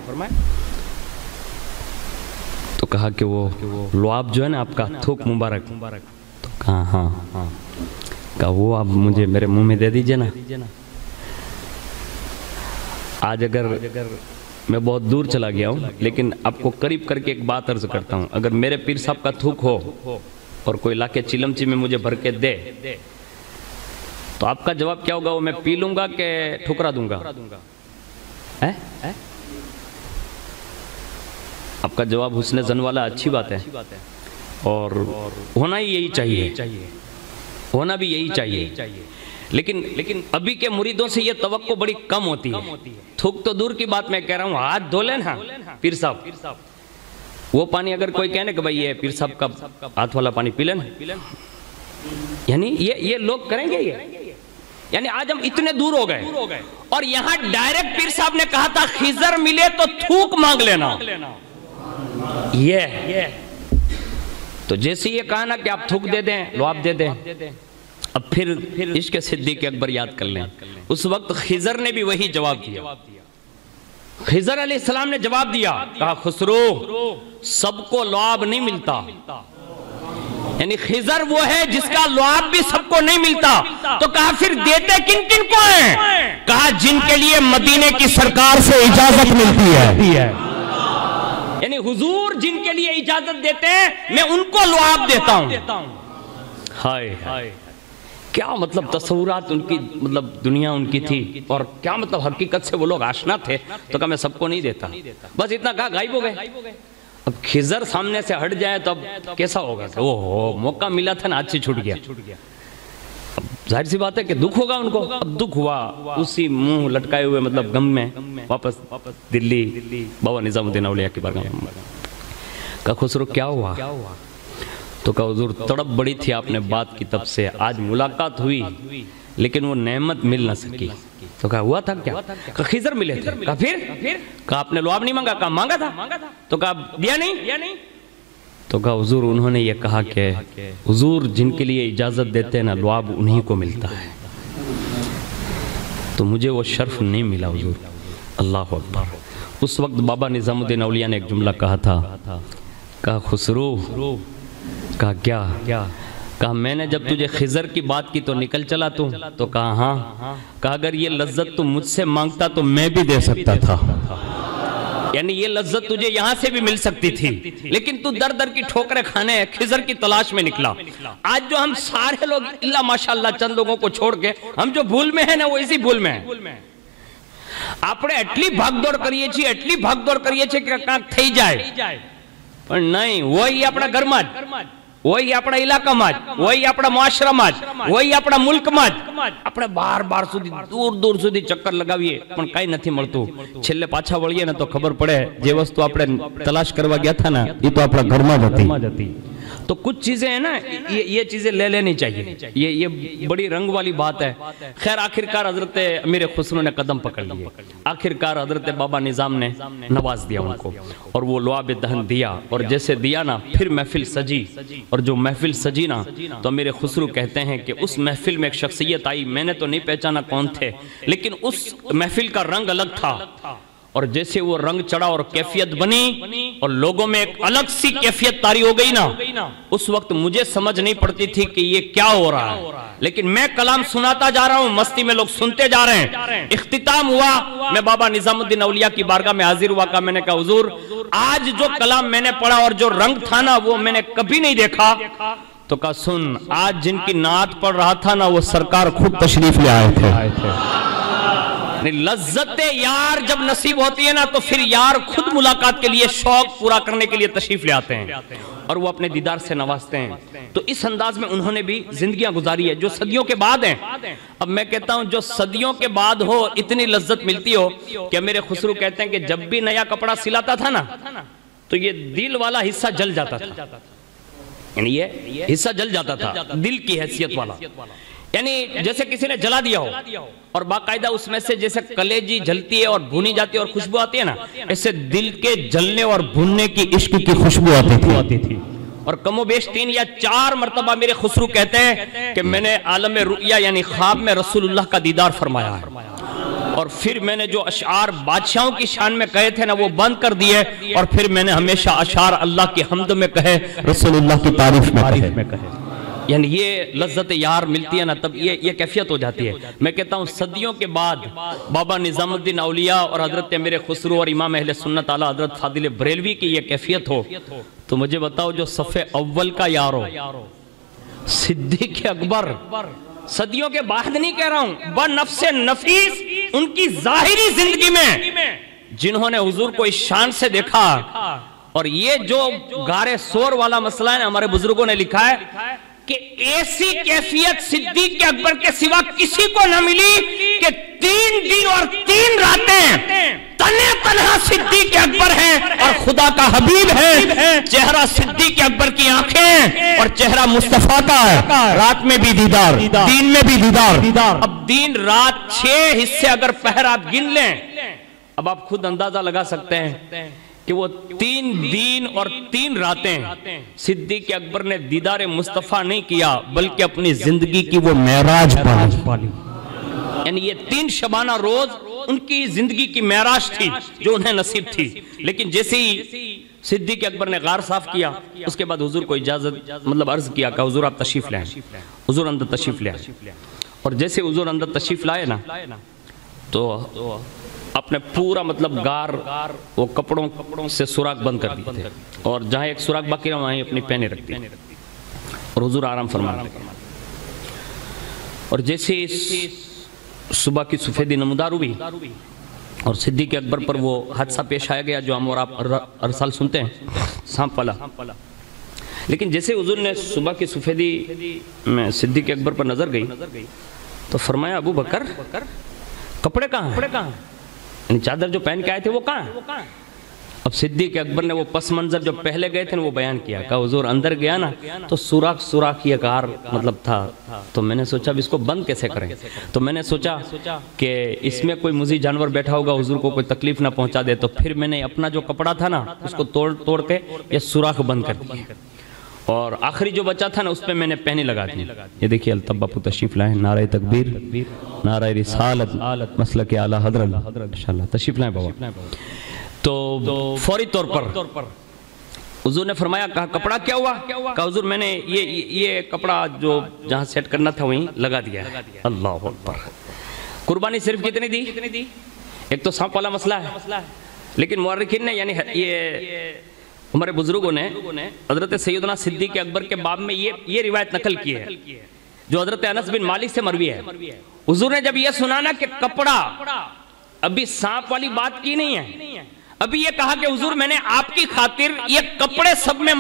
تو کہا کہ وہ لعاب جو ہے نا آپ کا تھوک مبارک، تو کہا ہاں. کہا وہ آپ مجھے میرے منہ میں دے دیجئے نا. آج اگر میں بہت دور چلا گیا ہوں لیکن آپ کو قریب کر کے ایک بات عرض کرتا ہوں، اگر میرے پیر صاحب کا تھوک ہو اور کوئی لا کے چلمچی میں مجھے بھر کے دے تو آپ کا جواب کیا ہوگا؟ وہ میں پی لوں گا کہ ٹھکرا دوں گا؟ آپ کا جواب حسن زن والا اچھی بات ہے، اور ہونا ہی یہی چاہیے، ہونا بھی یہی چاہیے، لیکن ابھی کے مریدوں سے یہ توقع بڑی کم ہوتی ہے۔ تھوک تو دور کی بات میں کہہ رہا ہوں، ہاتھ دھو لینا پیر صاحب، وہ پانی اگر کوئی کہنے کہ بھائی یہ پیر صاحب کا ہاتھ والا پانی پی لینا، یعنی یہ لوگ کریں گے یہ؟ یعنی آج ہم اتنے دور ہو گئے، اور یہاں ڈائریکٹ پیر صاحب نے کہا تھا خضر ملے تو تھوک مانگ لینا، یہ تو جیسے یہ کہا نا کہ آپ تھوک دے دیں، لو آپ دے دیں، اب پھر عشق صدیق اکبر یاد کر لیں، اس وقت خضر نے بھی وہی جواب دیا، خضر علیہ السلام نے جواب دیا، کہا خسرو سب کو لعاب نہیں ملتا، یعنی خضر وہ ہے جس کا لعاب بھی سب کو نہیں ملتا، تو کہا پھر دیتے کن کن کو ہیں؟ کہا جن کے لیے مدینے کی سرکار سے اجازت ملتی ہے، یعنی حضور جن کے لیے اجازت دیتے ہیں میں ان کو لعاب دیتا ہوں۔ ہائے کیا مطلب تصورات ان کی، مطلب دنیا ان کی تھی، اور کیا مطلب حقیقت سے وہ لوگ آشنا تھے، تو کہا میں سب کو نہیں دیتا، بس اتنا کہا غائب ہو گئے۔ اب خضر سامنے سے ہٹ جائے تو اب کیسا ہوگا؟ اوہ موقع ملا تھا نا، ہاتھ سے چھوٹ گیا، اب ظاہر سی بات ہے کہ دکھ ہوگا ان کو۔ اب دکھ ہوا، اسی منہ لٹکائے ہوئے مطلب غم میں واپس دلی بابا نظام الدین اولیاء کی بارگاہ میں۔ کہا خسرو کیا ہوا؟ تو کہا حضور تڑپ بڑی تھی آپ نے بات کی، تب سے آج ملاقات ہوئی لیکن وہ نعمت مل نہ سکی۔ تو کہا ہوا تھا کیا؟ کہا خضر ملے تھے۔ کہا پھر؟ کہا آپ نے لعاب نہیں مانگا؟ کہا مانگا تھا۔ تو کہا دیا نہیں؟ تو کہا حضور انہوں نے یہ کہا کہ حضور جن کے لیے اجازت دیتے ہیں نا لعاب انہی کو ملتا ہے، تو مجھے وہ شرف نہیں ملا حضور۔ اللہ اکبر۔ اس وقت بابا نظام الدین اولیاء نے ایک جملہ کہا تھا، کہا خسرو، کہا کیا؟ کہا میں نے جب تجھے خضر کی بات کی تو نکل چلا تو کہا ہاں، کہا اگر یہ لذت تم مجھ سے مانگتا تو میں بھی دے سکتا تھا، یعنی یہ لذت تجھے یہاں سے بھی مل سکتی تھی، لیکن تو در در کی ٹھوکریں کھانے خضر کی تلاش میں نکلا۔ آج جو ہم سارے لوگ اللہ ماشاءاللہ چند لوگوں کو چھوڑ کے ہم جو بھول میں ہیں نا وہ اسی بھول میں ہیں۔ આપણે એટલી ભાગદોડ કરીએ છીએ કે કાંક થઈ જાય, પણ નહીં, વહી આપણા ઘરમાં જ, વહી આપણા ઇલાકામાં જ, વહી આપણા મુઆશરામાં જ, વહી આપણા મુલ્કમાં જ આપણે બાર સુધી દૂર સુધી ચક્કર લગાવીએ પણ કાંઈ નથી મળતું। છેલ્લે પાછા વળીએ ને તો ખબર પડે જે વસ્તુ આપણે તલાશ કરવા ગયા હતા ને એ તો આપણા ઘરમાં જ હતી। تو کچھ چیزیں ہیں نا یہ چیزیں لے لینی چاہیے، یہ بڑی رنگ والی بات ہے۔ خیر آخرکار حضرت امیر خسرو نے قدم پکڑ لیے، آخرکار حضرت بابا نظام نے نواز دیا ان کو، اور وہ لعاب دہن دیا، اور جیسے دیا نا پھر محفل سجی، اور جو محفل سجی نا تو امیر خسرو کہتے ہیں کہ اس محفل میں ایک شخصیت آئی، میں نے تو نہیں پہچانا کون تھے، لیکن اس محفل کا رنگ الگ تھا، اور جیسے وہ رنگ چڑھا اور کیفیت بنی اور لوگوں میں ایک الگ سی کیفیت طاری ہو گئی نا، اس وقت مجھے سمجھ نہیں پڑتی تھی کہ یہ کیا ہو رہا ہے، لیکن میں کلام سناتا جا رہا ہوں، مستی میں لوگ سنتے جا رہے ہیں۔ اختتام ہوا، میں بابا نظام الدین اولیاء کی بارگاہ میں حاضر ہوا، کہ میں نے کہا حضور آج جو کلام میں نے پڑھا اور جو رنگ تھا نا وہ میں نے کبھی نہیں دیکھا۔ تو کہا سن، آج جن کی نعت پڑھ رہا تھا نا وہ سرکار خود تشریف لے آئے تھے۔ لذت یار جب نصیب ہوتی ہے نا تو پھر یار خود ملاقات کے لیے شوق پورا کرنے کے لیے تشریف لے آتے ہیں اور وہ اپنے دیدار سے نوازتے ہیں۔ تو اس انداز میں انہوں نے بھی زندگیاں گزاری ہے جو صدیوں کے بعد ہیں۔ اب میں کہتا ہوں جو صدیوں کے بعد ہو اتنی لذت ملتی ہو کہ میرے خسرو کہتے ہیں کہ جب بھی نیا کپڑا سلاتا تھا نا تو یہ دل والا حصہ جل جاتا تھا، یعنی یہ حصہ جل جاتا تھا دل کی حیثیت والا، یعنی جیسے کسی نے جلا دیا ہو اور باقاعدہ اس میں سے جیسے کلیجی جلتی ہے اور بھونی جاتی ہے اور خوشبو آتی ہے نا، ایسے دل کے جلنے اور بھوننے کی عشق کی خوشبو آتی تھی۔ اور کم و بیش 3 یا 4 مرتبہ میرے خسرو کہتے ہیں کہ میں نے عالم رؤیا یعنی خواب میں رسول اللہ کا دیدار فرمایا ہے، اور پھر میں نے جو اشعار بادشاہوں کی شان میں کہے تھے نا وہ بند کر دیے، اور پھر میں نے ہمیشہ اشعار اللہ کی حمد میں کہے، رسول اللہ کی تعریف میں کہے۔ یعنی یہ لذت یار ملتی ہے نا تب یہ کیفیت ہو جاتی ہے۔ میں کہتا ہوں صدیوں کے بعد بابا نظام الدین اولیاء اور حضرت میرے خسرو اور امام اہل سنت اعلیٰ حضرت فاضل بریلوی کی یہ کیفیت ہو تو مجھے بتاؤ جو صف اول کا یار ہو صدیق اکبر، صدیوں کے بعد نہیں کہہ رہا ہوں، بنفس نفیس ان کی ظاہری زندگی میں جنہوں نے حضور کو اس شان سے دیکھا اور یہ جو غار سور والا مسئلہ ہے ہمارے بزرگوں نے لکھا ہے کہ ایسی کیفیت صدیق اکبر کے سوا کسی کو نہ ملی کہ 3 دن اور 3 راتیں تنہا صدیق اکبر ہیں اور خدا کا حبیب ہے. چہرہ صدیق اکبر کی آنکھیں اور چہرہ مصطفیٰ کا ہے. رات میں بھی دیدار, دین میں بھی دیدار. اب دن رات 6 حصے اگر پہر آپ گن لیں, اب آپ خود اندازہ لگا سکتے ہیں کہ وہ 3 دن اور 3 راتیں صدیق اکبر نے دیدار مصطفیٰ نہیں کیا بلکہ اپنی زندگی کی وہ معراج پالی. یعنی یہ 3 شبانہ روز ان کی زندگی کی معراج تھی جو انہیں نصیب تھی. لیکن جیسے ہی صدیق اکبر نے غار صاف کیا, اس کے بعد حضور کو اجازت عرض کیا کہ حضور آپ تشریف لائیں. حضور اندر تشریف لائیں, اور جیسے حضور اندر تشریف لائے نا تو اپنے پورا غار وہ کپڑوں سے سوراخ بند کر دیے تھے, اور جہاں ایک سوراخ باقی رہا وہیں اپنی پہنے رکھ دی, اور حضور آرام فرما. اور جیسے صبح کی سفیدی نمودار ہوئی اور صدیق اکبر پر وہ حادثہ پیش آیا گیا جو ہم اور آپ ہر سال سنتے ہیں, سانپ والا. لیکن جیسے حضور نے صبح کی سفیدی میں صدیق اکبر پر نظر گئی تو فرمایا ابو بکر کپڑے کہاں ہیں, یعنی چادر جو پہن کے آئے تھے وہ کہاں ہیں. اب صدیق اکبر نے وہ پس منظر جو پہلے گئے تھے وہ بیان کیا کہ حضور اندر گیا نا تو سوراخ یہ غار تھا, تو میں نے سوچا اب اس کو بند کیسے کریں. تو میں نے سوچا کہ اس میں کوئی مزید جانور بیٹھا ہوگا, حضور کو کوئی تکلیف نہ پہنچا دے. تو پھر میں نے اپنا جو کپڑا تھا نا اس کو توڑ کے یہ سوراخ بند کر دیا, اور آخری جو بچا تھا نا اس پہ میں نے پہنی لگا دی. یہ دیکھیے الطب باپو تشریف لائیں, نعرہ تکبیر, نعرہ رسالت, مسلک اعلیٰ حضرت, انشاءاللہ تشریف لائیں بابا. تو فوری طور پر حضور نے فرمایا کہا کپڑا کیا ہوا, کہا حضور میں نے یہ کپڑا جو جہاں سیٹ کرنا تھا وہیں لگا دیا ہے. اللہ اکبر. قربانی صرف کتنی دی, ایک تو سانپ والا مسئلہ ہے, لیکن مورخین نے یعنی یہ ہمارے بزرگوں نے حضرت سیدنا صدیق اکبر کے باب میں یہ روایت نقل کی ہے جو حضرت انس بن مالک سے مروی ہے. حضور نے جب یہ سنانا کہ کپڑا, ابھی سانپ والی بات کی نہیں ہے, ابھی یہ کہا کہ حضور میں نے آپ کی خاطر یہ کپڑے سب میں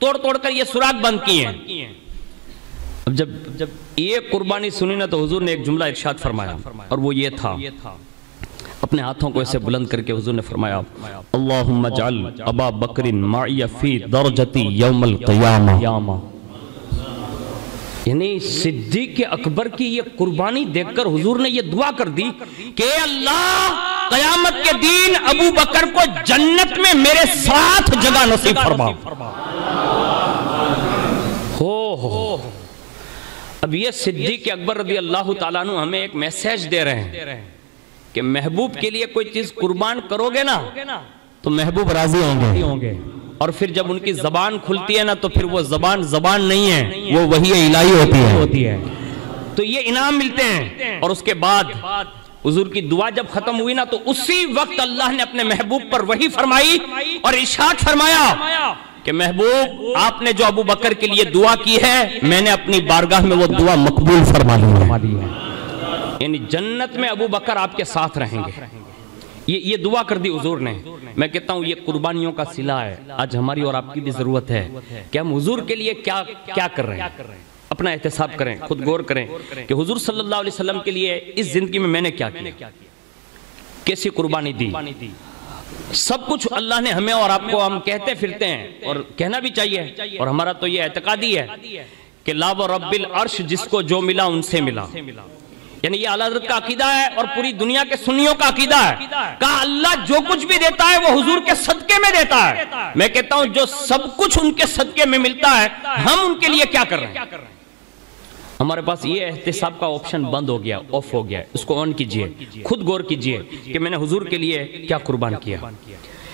توڑ کر یہ سوراخ بند کیے ہیں. اب جب یہ قربانی سنی نا تو حضور نے ایک جملہ ارشاد فرمایا, اور وہ یہ تھا, اپنے ہاتھوں کو ایسے بلند کر کے حضور نے فرمایا اللہم اجعل ابا بکر معی فی درجتی یوم القیامہ. یعنی صدیق اکبر کی یہ قربانی دیکھ کر حضور نے یہ دعا کر دی کہ اللہ قیامت کے دن ابو بکر کو جنت میں میرے ساتھ جگہ نصیب فرما. اب یہ صدیق اکبر رضی اللہ تعالیٰ عنہ ہمیں ایک میسیج دے رہے ہیں کہ محبوب کے لیے کوئی چیز قربان کرو گے نا تو محبوب راضی ہوں گے, اور پھر جب ان کی زبان کھلتی ہے نا تو پھر وہ زبان نہیں ہے, وہ وحی الہی ہوتی ہے. تو یہ انعام ملتے ہیں. اور اس کے بعد حضور کی دعا جب ختم ہوئی نا تو اسی وقت اللہ نے اپنے محبوب پر وحی فرمائی اور ارشاد فرمایا کہ محبوب آپ نے جو ابو بکر کے لیے دعا کی ہے میں نے اپنی بارگاہ میں وہ دعا مقبول فرما لی ہے. یعنی جنت میں ابو بکر آپ کے ساتھ رہیں گے. یہ دعا کر دی حضور نے. میں کہتا ہوں یہ قربانیوں کا صلہ ہے. آج ہماری اور آپ کی بھی ضرورت ہے کہ ہم حضور کے لیے کیا کر رہے ہیں. اپنا احتساب کریں, خود غور کریں کہ حضور صلی اللہ علیہ وسلم کے لیے اس زندگی میں نے کیا کیا, کیسی قربانی دی. سب کچھ اللہ نے ہمیں اور آپ کو, ہم کہتے پھرتے ہیں اور کہنا بھی چاہیے, اور ہمارا تو یہ اعتقادی ہے کہ لا و رب العرش جس کو جو ملا ان سے ملا. یعنی یہ اعلیٰ حضرت کا عقیدہ ہے اور پوری دنیا کے سنیوں کا عقیدہ ہے. کہا اللہ جو کچھ بھی دیتا ہے وہ حضور کے صدقے میں دیتا ہے. میں کہتا ہوں جو سب کچھ ان کے صدقے میں ملتا ہے ہم ان کے لیے کیا کر رہے ہیں. ہمارے پاس یہ احتساب کا آپشن بند ہو گیا, آف ہو گیا. اس کو آن کیجئے, خود غور کیجئے کہ میں نے حضور کے لیے کیا قربان کیا.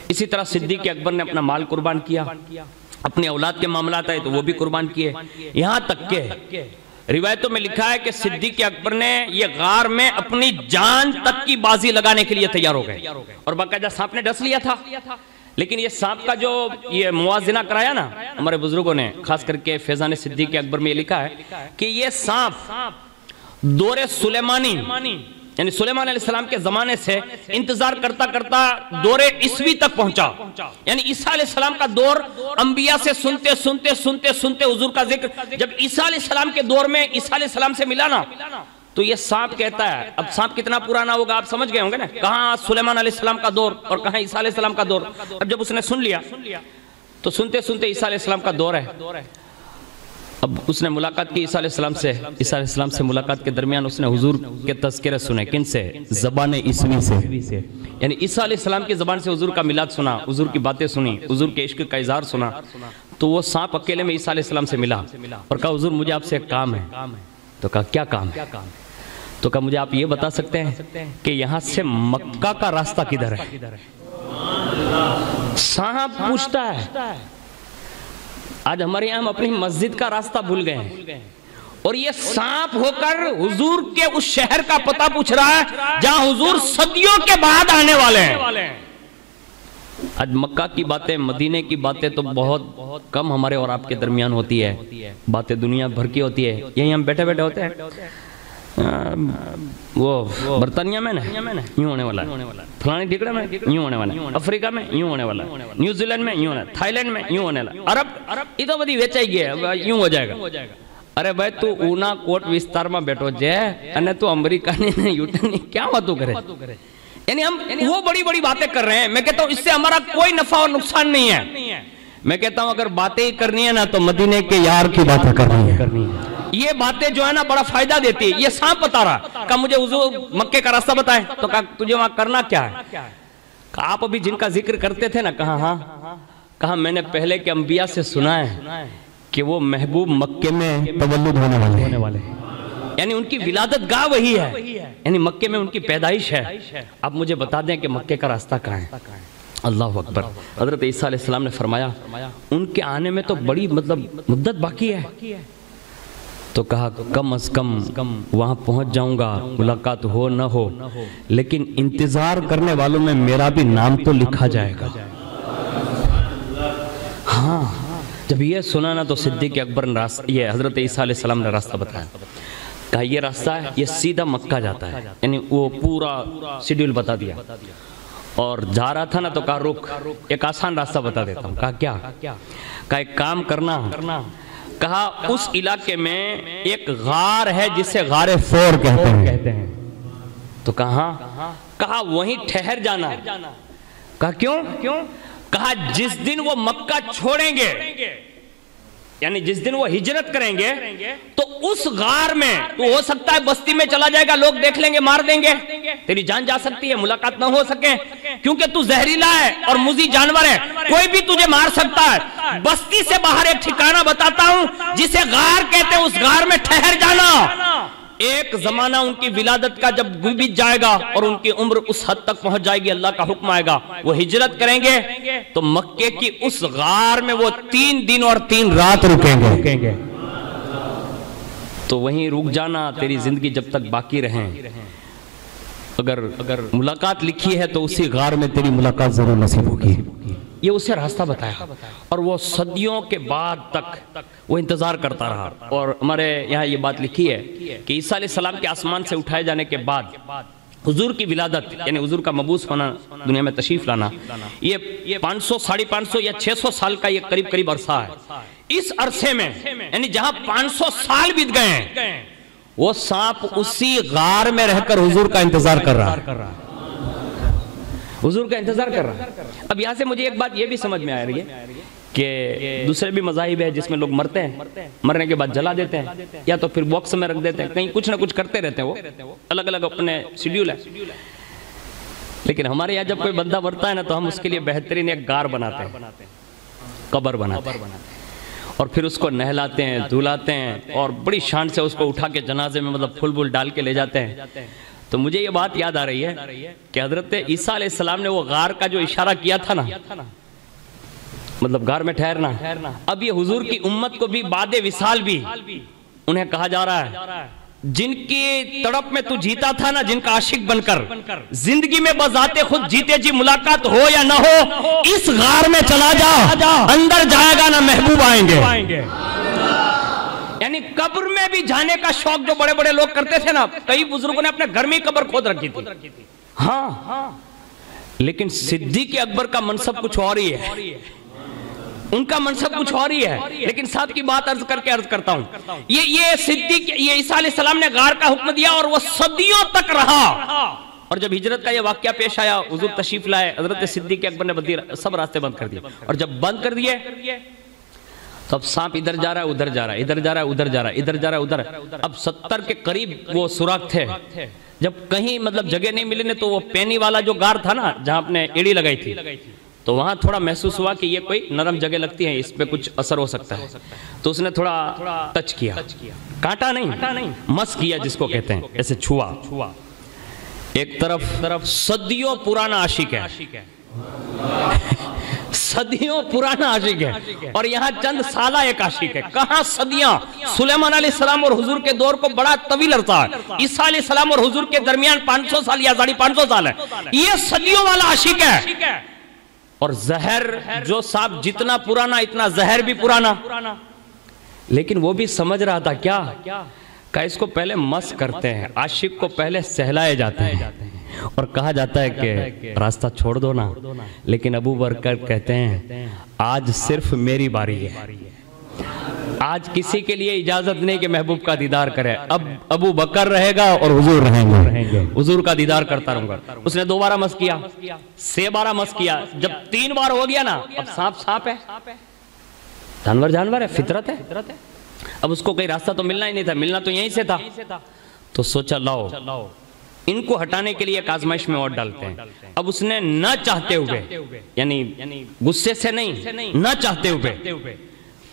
اسی طرح صدیق اکبر نے اپنا مال قربان کیا, اپنے اولاد کے معاملات آئے تو وہ بھی قربان کیے. یہاں تک کہ روایتوں میں لکھا ہے کہ صدیق اکبر نے یہ غار میں اپنی جان تک کی بازی لگانے کے لیے تیار ہو گئے, اور باقاعدہ سانپ نے ڈس لیا تھا. لیکن یہ سانپ کا جو یہ موازنہ کرایا نا ہمارے بزرگوں نے, خاص کر کے فیضان صدیق اکبر میں یہ لکھا ہے کہ یہ سانپ دور سلیمانی یعنی سلیمان علیہ السلام کے زمانے سے انتظار کرتا کرتا دور عیسوی تک پہنچا. یعنی عیسیٰ علیہ السلام کا دور انبیاء سے سنتے حضور کا ذکر جب عیسیٰ علیہ السلام کے دور میں عیسیٰ علیہ السلام سے ملا نا تو یہ سانپ کہتا ہے. اب سانپ کتنا پرانا ہوگا آپ سمجھ گئے ہوں گے نا, کہاں سلیمان علیہ السلام کا دور اور کہاں عیسیٰ علیہ السلام کا دور. اب جب اس نے سن لیا تو سنتے عیسیٰ علیہ السلام کا دور ہے. اب اس نے ملاقات کی عیسیٰ علیہ السلام سے ملاقات کے درمیان اس نے حضور کے تذکرے سنے. کن سے؟ زبان عیسوی سے. یعنی عیسیٰ علیہ السلام کی زبان سے حضور کا میلاد سنا, حضور کی باتیں سنی, حضور کے عشق کا اظہار سنا. تو وہ سانپ اکیلے میں عیسیٰ علیہ السلام سے ملا اور کہا حضور مجھے آپ سے ایک کام ہے. تو کہا کیا کام ہے؟ تو کہا مجھے آپ یہ بتا سکتے ہیں کہ یہاں سے مکہ کا راستہ کدھر ہے؟ سانپ پوچھتا ہے. آج ہمارے یہاں ہم اپنی مسجد کا راستہ بھول گئے ہیں اور یہ سانپ ہو کر حضور کے اس شہر کا پتہ پوچھ رہا ہے جہاں حضور صدیوں کے بعد آنے والے ہیں. آج مکہ کی باتیں, مدینے کی باتیں تو بہت کم ہمارے اور آپ کے درمیان ہوتی ہے. باتیں دنیا بھر کی ہوتی ہے. یہیں ہم بیٹھے بیٹھے ہوتے ہیں, وہ برطانیہ میں نا یوں ہونے والا ہے, فلانی ٹھکڑے میں یوں ہونے والا ہے, افریقہ میں یوں ہونے والا ہے, نیوزی لینڈ میں یوں ہونے والا ہے, تھائی لینڈ میں یوں ہونے والا ہے, عرب ادھر بدھی ویچائی گیا یوں ہو جائے گا. ارے بھائی تو اونا کوٹ وستار میں بیٹھو جائے انے تو امریکہ نہیں یوٹن نہیں کیا باتوں کرے. یعنی ہم وہ بڑی بڑی باتیں کر رہے ہیں. میں کہتا ہوں اس سے ہمارا کوئی نفع اور نقصان نہیں ہے. میں کہتا ہوں اگر باتیں کرنی ہے نا تو مدینے کے یار کی باتیں کرنی ہے. یہ باتیں جو ہے نا بڑا فائدہ دیتی ہے. یہ سانپ بتا رہا کہ مجھے حضور مکے کا راستہ بتائیں. تو کہا تجھے وہاں کرنا کیا ہے؟ کہا آپ ابھی جن کا ذکر کرتے تھے نا, کہا ہاں. کہا میں نے پہلے کے انبیاء سے سنا ہے کہ وہ محبوب مکے میں تولد ہونے والے ہیں. یعنی ان کی ولادت گاہ وہی ہے, یعنی مکے میں ان کی پیدائش ہے. اب مجھے بتا دیں کہ مکے کا راستہ کہاں ہے. اللہ اکبر. حضرت عیسیٰ علیہ السلام نے فرمایا ان کے آنے میں تو بڑی مدت باقی ہے. تو کہا کم از کم وہاں پہنچ جاؤں گا, ملاقات ہو نہ ہو, لیکن انتظار کرنے والوں میں میرا بھی نام تو لکھا جائے گا. ہاں جب یہ سنا نا تو صدیق اکبر نے یہ حضرت عیسیٰ علیہ السلام نے راستہ بتایا. کہا یہ راستہ ہے, یہ سیدھا مکہ جاتا ہے. یعنی وہ پورا شیڈیول بتا دیا اور جا رہا تھا نا تو کہا رک ایک آسان راستہ بتا دیتا ہوں. کہا کیا؟ کہا ایک کام کرنا. کہا اس علاقے میں ایک غار ہے جسے غار فور کہتے ہیں. تو کہا وہیں ٹھہر جانا. کہا کیوں؟ کہا جس دن وہ مکہ چھوڑیں گے, یعنی جس دن وہ ہجرت کریں گے تو اس غار میں تو ہو سکتا ہے بستی میں چلا جائے گا, لوگ دیکھ لیں گے, مار دیں گے, تیری جان جا سکتی ہے, ملاقات نہ ہو سکے کیونکہ تو زہریلا ہے اور مضی جانور ہے, کوئی بھی تجھے مار سکتا ہے. بستی سے باہر ایک ٹھکانہ بتاتا ہوں جسے غار کہتے ہیں, اس غار میں ٹھہر جانا. ایک زمانہ ان کی ولادت کا جب بیت جائے گا اور ان کی عمر اس حد تک پہنچ جائے گی, اللہ کا حکم آئے گا, وہ ہجرت کریں گے تو مکے کی اس غار میں وہ 3 دن اور 3 رات رکیں گے. تو وہیں رک جانا, تیری زندگی جب تک باقی رہیں. اگر ملاقات لکھی ہے تو اسی غار میں تیری ملاقات ضرور نصیب ہوگی. یہ اسے راستہ بتایا اور وہ صدیوں کے بعد تک وہ انتظار کرتا رہا. اور ہمارے یہاں یہ بات لکھی ہے کہ عیسیٰ علیہ السلام کے آسمان سے اٹھائے جانے کے بعد حضور کی ولادت یعنی حضور کا مبعوث ہونا, دنیا میں تشریف لانا, یہ 500, 550 یا 600 سال کا یہ قریب عرصہ ہے. اس عرصے میں یعنی جہاں 500 سال بیت گئے ہیں وہ سانپ اسی غار میں رہ کر حضور کا انتظار کر رہا. حضور کا انتظار کر رہا. اب یہاں سے مجھے ایک بات یہ بھی سمجھ میں آ رہی ہے کہ دوسرے بھی مذاہب ہے جس میں لوگ مرتے ہیں, مرنے کے بعد جلا دیتے ہیں یا تو پھر باکس میں رکھ دیتے ہیں, کہیں کچھ نہ کچھ کرتے رہتے ہیں, وہ الگ الگ اپنے شیڈیول ہے. لیکن ہمارے یہاں جب کوئی بندہ مرتا ہے نا تو ہم اس کے لیے بہترین ایک غار بناتے ہیں, قبر بناتے ہیں, اور پھر اس کو نہلاتے ہیں, دھلاتے ہیں اور بڑی شان سے اس کو اٹھا کے جنازے میں پھول بول ڈال کے لے جاتے ہیں. تو مجھے یہ بات یاد آ رہی ہے کہ حضرت عیسیٰ علیہ السلام نے وہ غار کا جو اشارہ کیا تھا نا, غار میں ٹھہرنا, اب یہ حضور کی امت کو بھی بعد وصال بھی انہیں کہا جا رہا ہے جن کی تڑپ میں تو جیتا تھا نا, جن کا عاشق بن کر زندگی میں بذات خود جیتے جی ملاقات ہو یا نہ ہو, اس غار میں چلا جا, اندر جائے گا نا محبوب آئیں گے. یعنی قبر میں بھی جانے کا شوق جو بڑے بڑے لوگ کرتے تھے نا، کئی بزرگوں نے اپنے گھر میں قبر کھود رکھی تھی. ہاں لیکن صدیق اکبر کا منصب کچھ اور ہی ہے، ان کا منصب کچھ اور ہی ہے. لیکن ساتھ کی بات عرض کرتا ہوں، یہ صدیق، یہ عیسیٰ علیہ السلام نے غار کا حکم دیا اور وہ صدیوں تک رہا. اور جب ہجرت کا یہ واقعہ پیش آیا، حضور تشریف لائے، حضرت صدیق اکبر نے سب راستے بند کر دیے. اور جب بند کر دیے تو اب سانپ ادھر جا رہا ہے ادھر جا رہا ہے، ادھر جا رہا ہے ادھر جا رہا ہے، ادھر جا رہا ہے ادھر. اب 70 کے قریب وہ سوراخ تھے. جب کہیں مطلب جگہ نہیں ملی تو وہ پینی والا جو غار تھا نا جہاں اپنے ایڑی لگائی تھی، تو وہاں تھوڑا محسوس ہوا کہ یہ کوئی نرم جگہ لگتی ہے، اس پہ کچھ اثر ہو سکتا ہے. تو اس نے تھوڑا ٹچ کیا، کانٹا نہیں، مس کیا جس کو کہتے ہیں، ایسے چھوا. ایک طرف صدیوں پرانا عاشق ہے، صدیوں پرانا عاشق ہے، اور یہاں چند سالہ ایک عاشق ہے. کہاں صدیاں، سلیمان علیہ السلام اور حضور کے دور کو بڑا طویل عرصہ ہے، عیسیٰ علیہ السلام اور حضور کے درمیان 500 سال یا 550 سال ہے. یہ صدیوں والا عاشق ہے. اور زہر جو سانپ جتنا پرانا اتنا زہر بھی پرانا. لیکن وہ بھی سمجھ رہا تھا کیا کہ اس کو پہلے مس کرتے ہیں، عاشق کو پہلے سہلائے جاتے ہیں اور کہا جاتا ہے کہ راستہ چھوڑ دو نا. لیکن ابو بکر کہتے ہیں آج صرف میری باری ہے، آج کسی کے لیے اجازت نہیں کہ محبوب کا دیدار کرے. اب ابو بکر رہے گا اور حضور رہیں گے، حضور کا دیدار کرتا رہوں گا. اس نے 2 بار مس کیا، 6 بار مس کیا. جب 3 بار ہو گیا نا، اب سانپ ہے، جانور ہے، فطرت ہے. اب اس کو کوئی راستہ تو ملنا ہی نہیں تھا، ملنا تو یہیں سے تھا. تو سوچا لاؤ ان کو ہٹانے کے لیے ایک آزمائش میں اور ڈالتے ہیں. اب اس نے نہ چاہتے ہوئے، یعنی غصے سے نہیں، نہ چاہتے ہوئے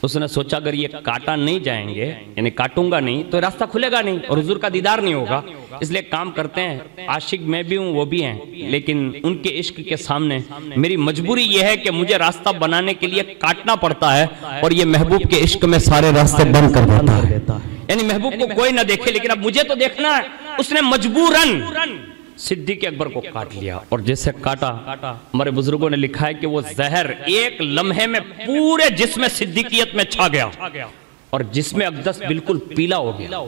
اس نے سوچا اگر یہ کاٹا نہیں جائیں گے، یعنی کاٹوں گا نہیں تو راستہ کھلے گا نہیں اور حضور کا دیدار نہیں ہوگا. اس لیے کام کرتے ہیں، عاشق میں بھی ہوں وہ بھی ہیں، لیکن ان کے عشق کے سامنے میری مجبوری یہ ہے کہ مجھے راستہ بنانے کے لیے کاٹنا پڑتا ہے، اور یہ محبوب کے عشق میں سارے راستے بند کر دیتا ہے. یعنی محبوب کو کوئی نہ دیکھے لیکن اب مجھے تو دیکھنا ہے. اس نے مجبوراً صدیق اکبر کو کاٹ لیا. اور جیسے کاٹا، ہمارے بزرگوں نے لکھا ہے کہ وہ زہر ایک لمحے میں پورے جسم صدیقیت میں چھا گیا اور جسم اقدس بالکل پیلا ہو گیا.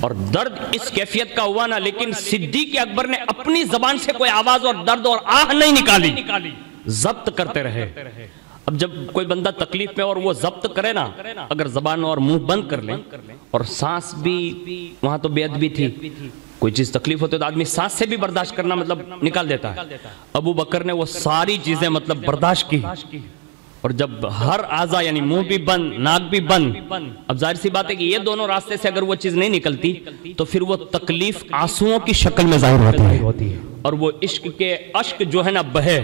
اور درد اس کیفیت کا ہوا نا، لیکن صدیق اکبر نے اپنی زبان سے کوئی آواز اور درد اور آہ نہیں نکالی، ضبط کرتے رہے. اب جب کوئی بندہ تکلیف میں اور وہ ضبط کرے نا، اگر زبان اور منہ بند کر لیں، اور سانس بھی وہاں تو بے ادبی تھی، کوئی چیز تکلیف ہوتی ہے تو آدمی سانس سے بھی برداشت کرنا مطلب نکال دیتا ہے. ابو بکر نے وہ ساری چیزیں مطلب برداشت کی. اور جب ہر اعضا یعنی منہ بھی بند، ناک بھی بند، اب ظاہر سی بات ہے کہ یہ دونوں راستے سے اگر وہ چیز نہیں نکلتی تو پھر وہ تکلیف آنسوؤں کی شکل میں ظاہر ہوتی ہے. اور وہ عشق کے اشک جو ہے نا بہے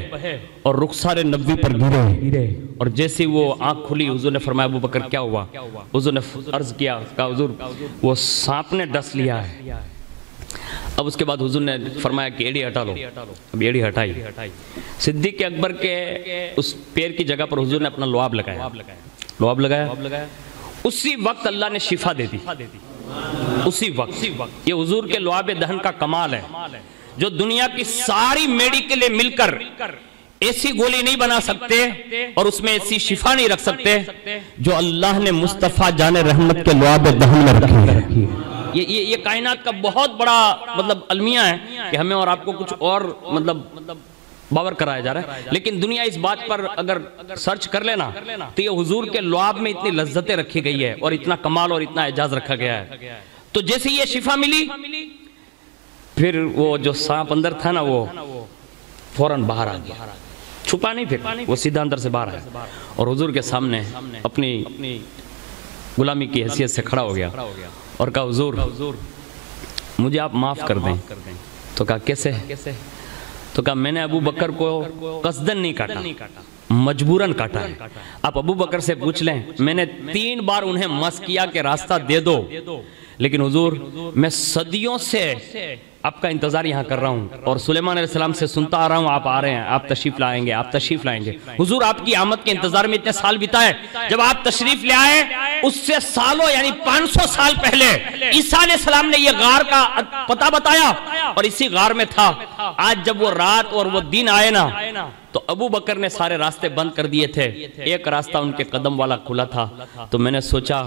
اور رخسار نبوی پر گرے. اور جیسی وہ آنکھ کھلی، حضور نے فرمایا ابو بکر کیا ہوا؟ حضور نے عرض کیا، کہا حضور وہ سانپ نے ڈس لیا ہے. اب اس کے بعد حضور نے فرمایا کہ ایڑی ہٹا لو. اب ایڑی ہٹائی. صدیق اکبر کے اس پیر کی جگہ پر حضور نے اپنا لعاب لگایا. اسی وقت اللہ نے شفا دے دی. اسی وقت. یہ حضور کے لعاب دہن کا کمال ہے جو دنیا کی ساری میڈیکلیں مل کر ایسی گولی نہیں بنا سکتے اور اس میں ایسی شفا نہیں رکھ سکتے جو اللہ نے مصطفیٰ جان رحمت کے لعاب دہن میں رکھی ہے. یہ کائنات کا بہت بڑا مطلب المیہ ہے کہ ہمیں اور آپ کو کچھ اور مطلب باور کرایا جا رہا ہے، لیکن دنیا اس بات پر اگر سرچ کر لینا تو یہ حضور کے لعاب میں اتنی لذتیں رکھی گئی ہے اور اتنا کمال اور اتنا اعجاز رکھا گیا ہے. تو جیسے یہ شفا ملی، پھر وہ جو سانپ اندر تھا نا وہ فوراً باہر آ گیا. چھپا نہیں، پھر وہ سیدھا اندر سے باہر آیا اور حضور کے سامنے اپنی غلامی کی حیثیت سے کھڑا ہو گیا اور کہا حضور مجھے آپ معاف کر دیں. تو کہا کیسے؟ تو کہا میں نے ابو بکر کو قصدن نہیں کاٹا، مجبوراً کاٹا ہے. آپ ابو بکر سے پوچھ لیں، میں نے 3 بار انہیں مس کیا کہ راستہ دے دو، لیکن حضور میں صدیوں سے آپ کا انتظار یہاں کر رہا ہوں اور سلیمان علیہ السلام سے سنتا آ رہا ہوں آپ آ رہے ہیں، آپ تشریف لائیں گے، آپ تشریف لائیں گے. حضور آپ کی آمد کے انتظار میں اتنے سال بتائے، جب آپ تشریف لے آئے اس سے سالوں یعنی 500 سال پہلے عیسیٰ علیہ السلام نے یہ غار کا پتہ بتایا اور اسی غار میں تھا. آج جب وہ رات اور وہ دن آئے نا تو ابو بکر نے سارے راستے بند کر دیے تھے، ایک راستہ ان کے قدم والا کھلا تھا۔ تو میں نے سوچا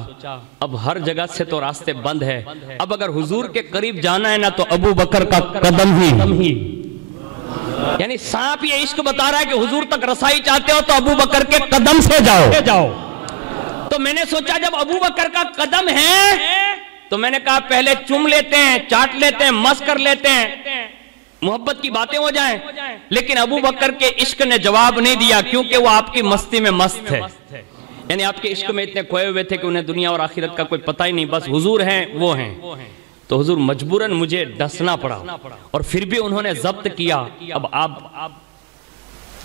اب ہر جگہ سے تو راستے بند ہے، اب اگر حضور کے قریب جانا ہے نا تو ابو بکر کا قدم ہی، یعنی سانپ یہ عشق بتا رہا ہے کہ حضور تک رسائی چاہتے ہو تو ابو بکر کے قدم سے جاؤ۔ تو میں نے سوچا جب ابو بکر کا قدم ہے تو میں نے کہا پہلے چوم لیتے ہیں، چاٹ لیتے ہیں، مس کر لیتے ہیں، محبت کی باتیں ہو جائیں۔ لیکن ابو بکر کے عشق نے جواب نہیں دیا، کیونکہ وہ آپ کی مستی میں مست ہے، یعنی آپ کے عشق میں اتنے کھوئے ہوئے تھے کہ انہیں دنیا اور آخرت کا کوئی پتہ ہی نہیں، بس حضور ہیں وہ ہیں۔ تو حضور مجبوراً مجھے ڈسنا پڑا، اور پھر بھی انہوں نے ضبط کیا۔ اب آپ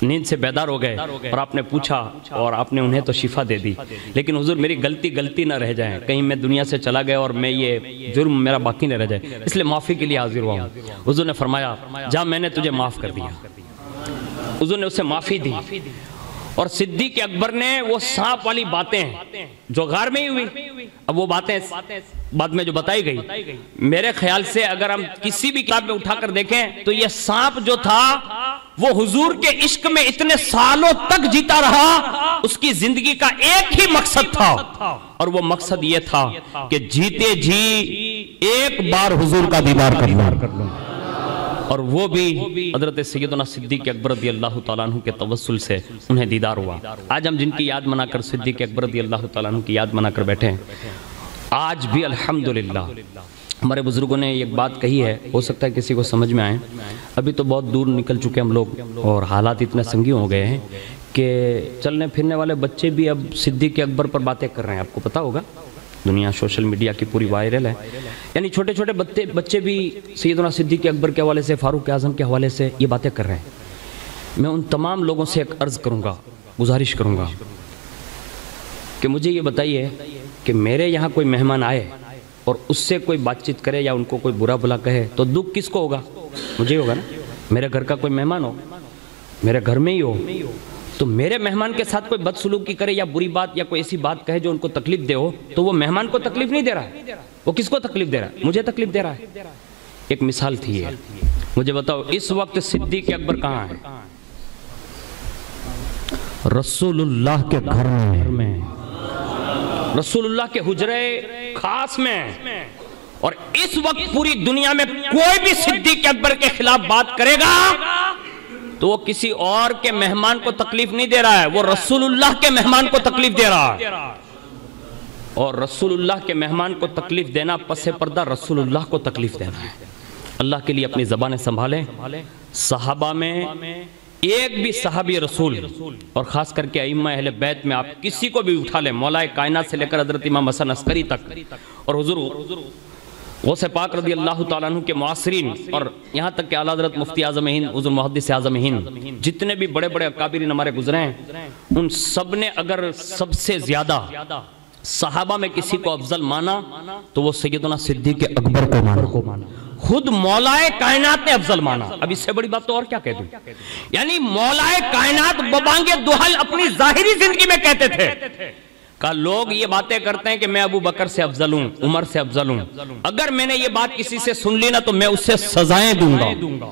نیند سے بیدار ہو گئے اور آپ نے پوچھا اور آپ نے انہیں تو شفا دے دی، لیکن حضور میری غلطی نہ رہ جائے، کہیں میں دنیا سے چلا گیا اور میں یہ جرم میرا باقی نہ رہ جائے، اس لیے معافی کے لیے حاضر ہوا ہوں۔ حضور نے فرمایا جا میں نے تجھے معاف کر دیا۔ حضور نے اسے معافی دی، اور صدیق اکبر نے وہ سانپ والی باتیں جو غار میں ہی ہوئی، اب وہ باتیں بعد میں جو بتائی گئی، میرے خیال سے اگر ہم کسی بھی کتاب میں اٹھا کر دیکھیں تو یہ سانپ جو تھا وہ حضور کے عشق میں اتنے سالوں تک جیتا رہا، اس کی زندگی کا ایک ہی مقصد تھا، اور وہ مقصد یہ تھا کہ جیتے جی ایک بار حضور کا دیدار کر لوں، اور وہ بھی حضرت سیدنا صدیق اکبر رضی اللہ تعالیٰ عنہ کے توسل سے انہیں دیدار ہوا۔ آج ہم جن کی یاد منا کر صدیق اکبر رضی اللہ تعالیٰ عنہ کی یاد منا کر بیٹھے ہیں، آج بھی الحمدللہ ہمارے بزرگوں نے ایک بات کہی ہے، ہو سکتا ہے کسی کو سمجھ میں آئے، ابھی تو بہت دور نکل چکے ہم لوگ اور حالات اتنے سنگین ہو گئے ہیں کہ چلنے پھرنے والے بچے بھی اب صدیق اکبر پر باتیں کر رہے ہیں۔ آپ کو پتا ہوگا دنیا سوشل میڈیا کی پوری وائرل ہے، یعنی چھوٹے چھوٹے بچے بھی سیدنا صدیق اکبر کے حوالے سے، فاروق اعظم کے حوالے سے یہ باتیں کر رہے ہیں۔ میں ان تمام لوگوں سے ایک عرض کروں گا، گزارش کروں گا کہ مجھے یہ بتائیے کہ میرے یہاں کوئی مہمان آئے اور اس سے کوئی بات چیت کرے یا ان کو کوئی برا بھلا کہے تو دکھ کس کو ہوگا؟ مجھے ہوگا نا۔ میرے گھر کا کوئی مہمان ہو، میرے گھر میں ہی ہو، تو میرے مہمان کے ساتھ کوئی بدسلوکی کرے یا بری بات یا کوئی ایسی بات کہے جو ان کو تکلیف دے ہو، تو وہ مہمان کو تکلیف نہیں دے رہا ہے، وہ کس کو تکلیف دے رہا ہے؟ مجھے تکلیف دے رہا ہے۔ ایک مثال تھی یہ، مجھے بتاؤ اس وقت صدیق اکبر کہاں ہے؟ رسول اللہ کے گھر میں، رسول اللہ کے حجرے خاص میں، اور اس وقت پوری دنیا میں کوئی بھی صدیق اکبر کے خلاف بات کرے گا تو وہ کسی اور کے مہمان کو تکلیف نہیں دے رہا ہے، وہ رسول اللہ کے مہمان کو تکلیف دے رہا ہے، اور رسول اللہ کے مہمان کو تکلیف دینا پس پردہ رسول اللہ کو تکلیف دینا ہے۔ اللہ کے لیے اپنی زبانیں سنبھالیں۔ صحابہ میں ایک بھی صحابی رسول اور خاص کر کے ائمہ اہل بیت میں آپ کسی کو بھی اٹھا لیں، مولا کائنات سے لے کر حضرت امام حسن عسکری تک، اور حضور غوث پاک رضی اللہ تعالیٰ عنہ کے معاصرین، اور یہاں تک کہ اعلیٰ حضرت مفتی اعظم ہند، حضور محدث اعظم ہند، جتنے بھی بڑے بڑے اکابرین ہمارے گزرے ہیں، ان سب نے اگر سب سے زیادہ صحابہ میں کسی کو افضل مانا تو وہ سیدنا صدیق اکبر کو مانا، خود مولا کائنات نے افضل مانا۔ اب اس سے بڑی بات تو اور کیا کہہ دوں، یعنی مولا کائنات ببانگ دہل اپنی ظاہری زندگی میں کہتے تھے کہ لوگ یہ باتیں کرتے ہیں کہ میں ابو بکر سے افضل ہوں، عمر سے افضل ہوں، اگر میں نے یہ بات کسی سے سن لی نا تو میں اس سے سزائیں دوں گا۔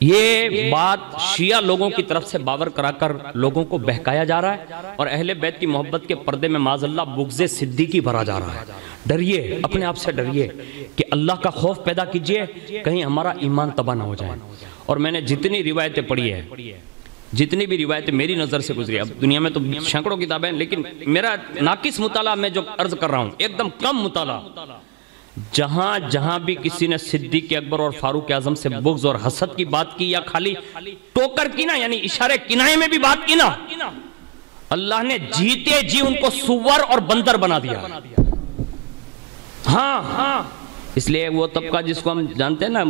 یہ بات شیعہ لوگوں کی طرف سے باور کرا کر لوگوں کو بہکایا جا رہا ہے، اور اہل بیت کی محبت کے پردے میں معاذ اللہ بغض صدیقی بھرا جا رہا ہے۔ ڈریے، اپنے آپ سے ڈریے کہ اللہ کا خوف پیدا کیجئے، کہیں ہمارا ایمان تباہ نہ ہو جائے۔ اور میں نے جتنی روایتیں پڑھی ہے، جتنی بھی روایتیں میری نظر سے گزری، اب دنیا میں تو سینکڑوں کتابیں، لیکن میرا ناقص مطالعہ میں جو عرض کر رہا ہوں ایک دم کم مطالعہ، جہاں جہاں بھی کسی نے صدیق اکبر اور فاروق اعظم سے بغض اور حسد کی بات کی یا خالی ٹوکر کی نا، یعنی اشارے کنائے میں بھی بات کی نا، اللہ نے جیتے جی ان کو سور اور بندر بنا دیا۔ ہاں، اس لیے وہ طبقہ جس کو ہم جانتے ہیں نا،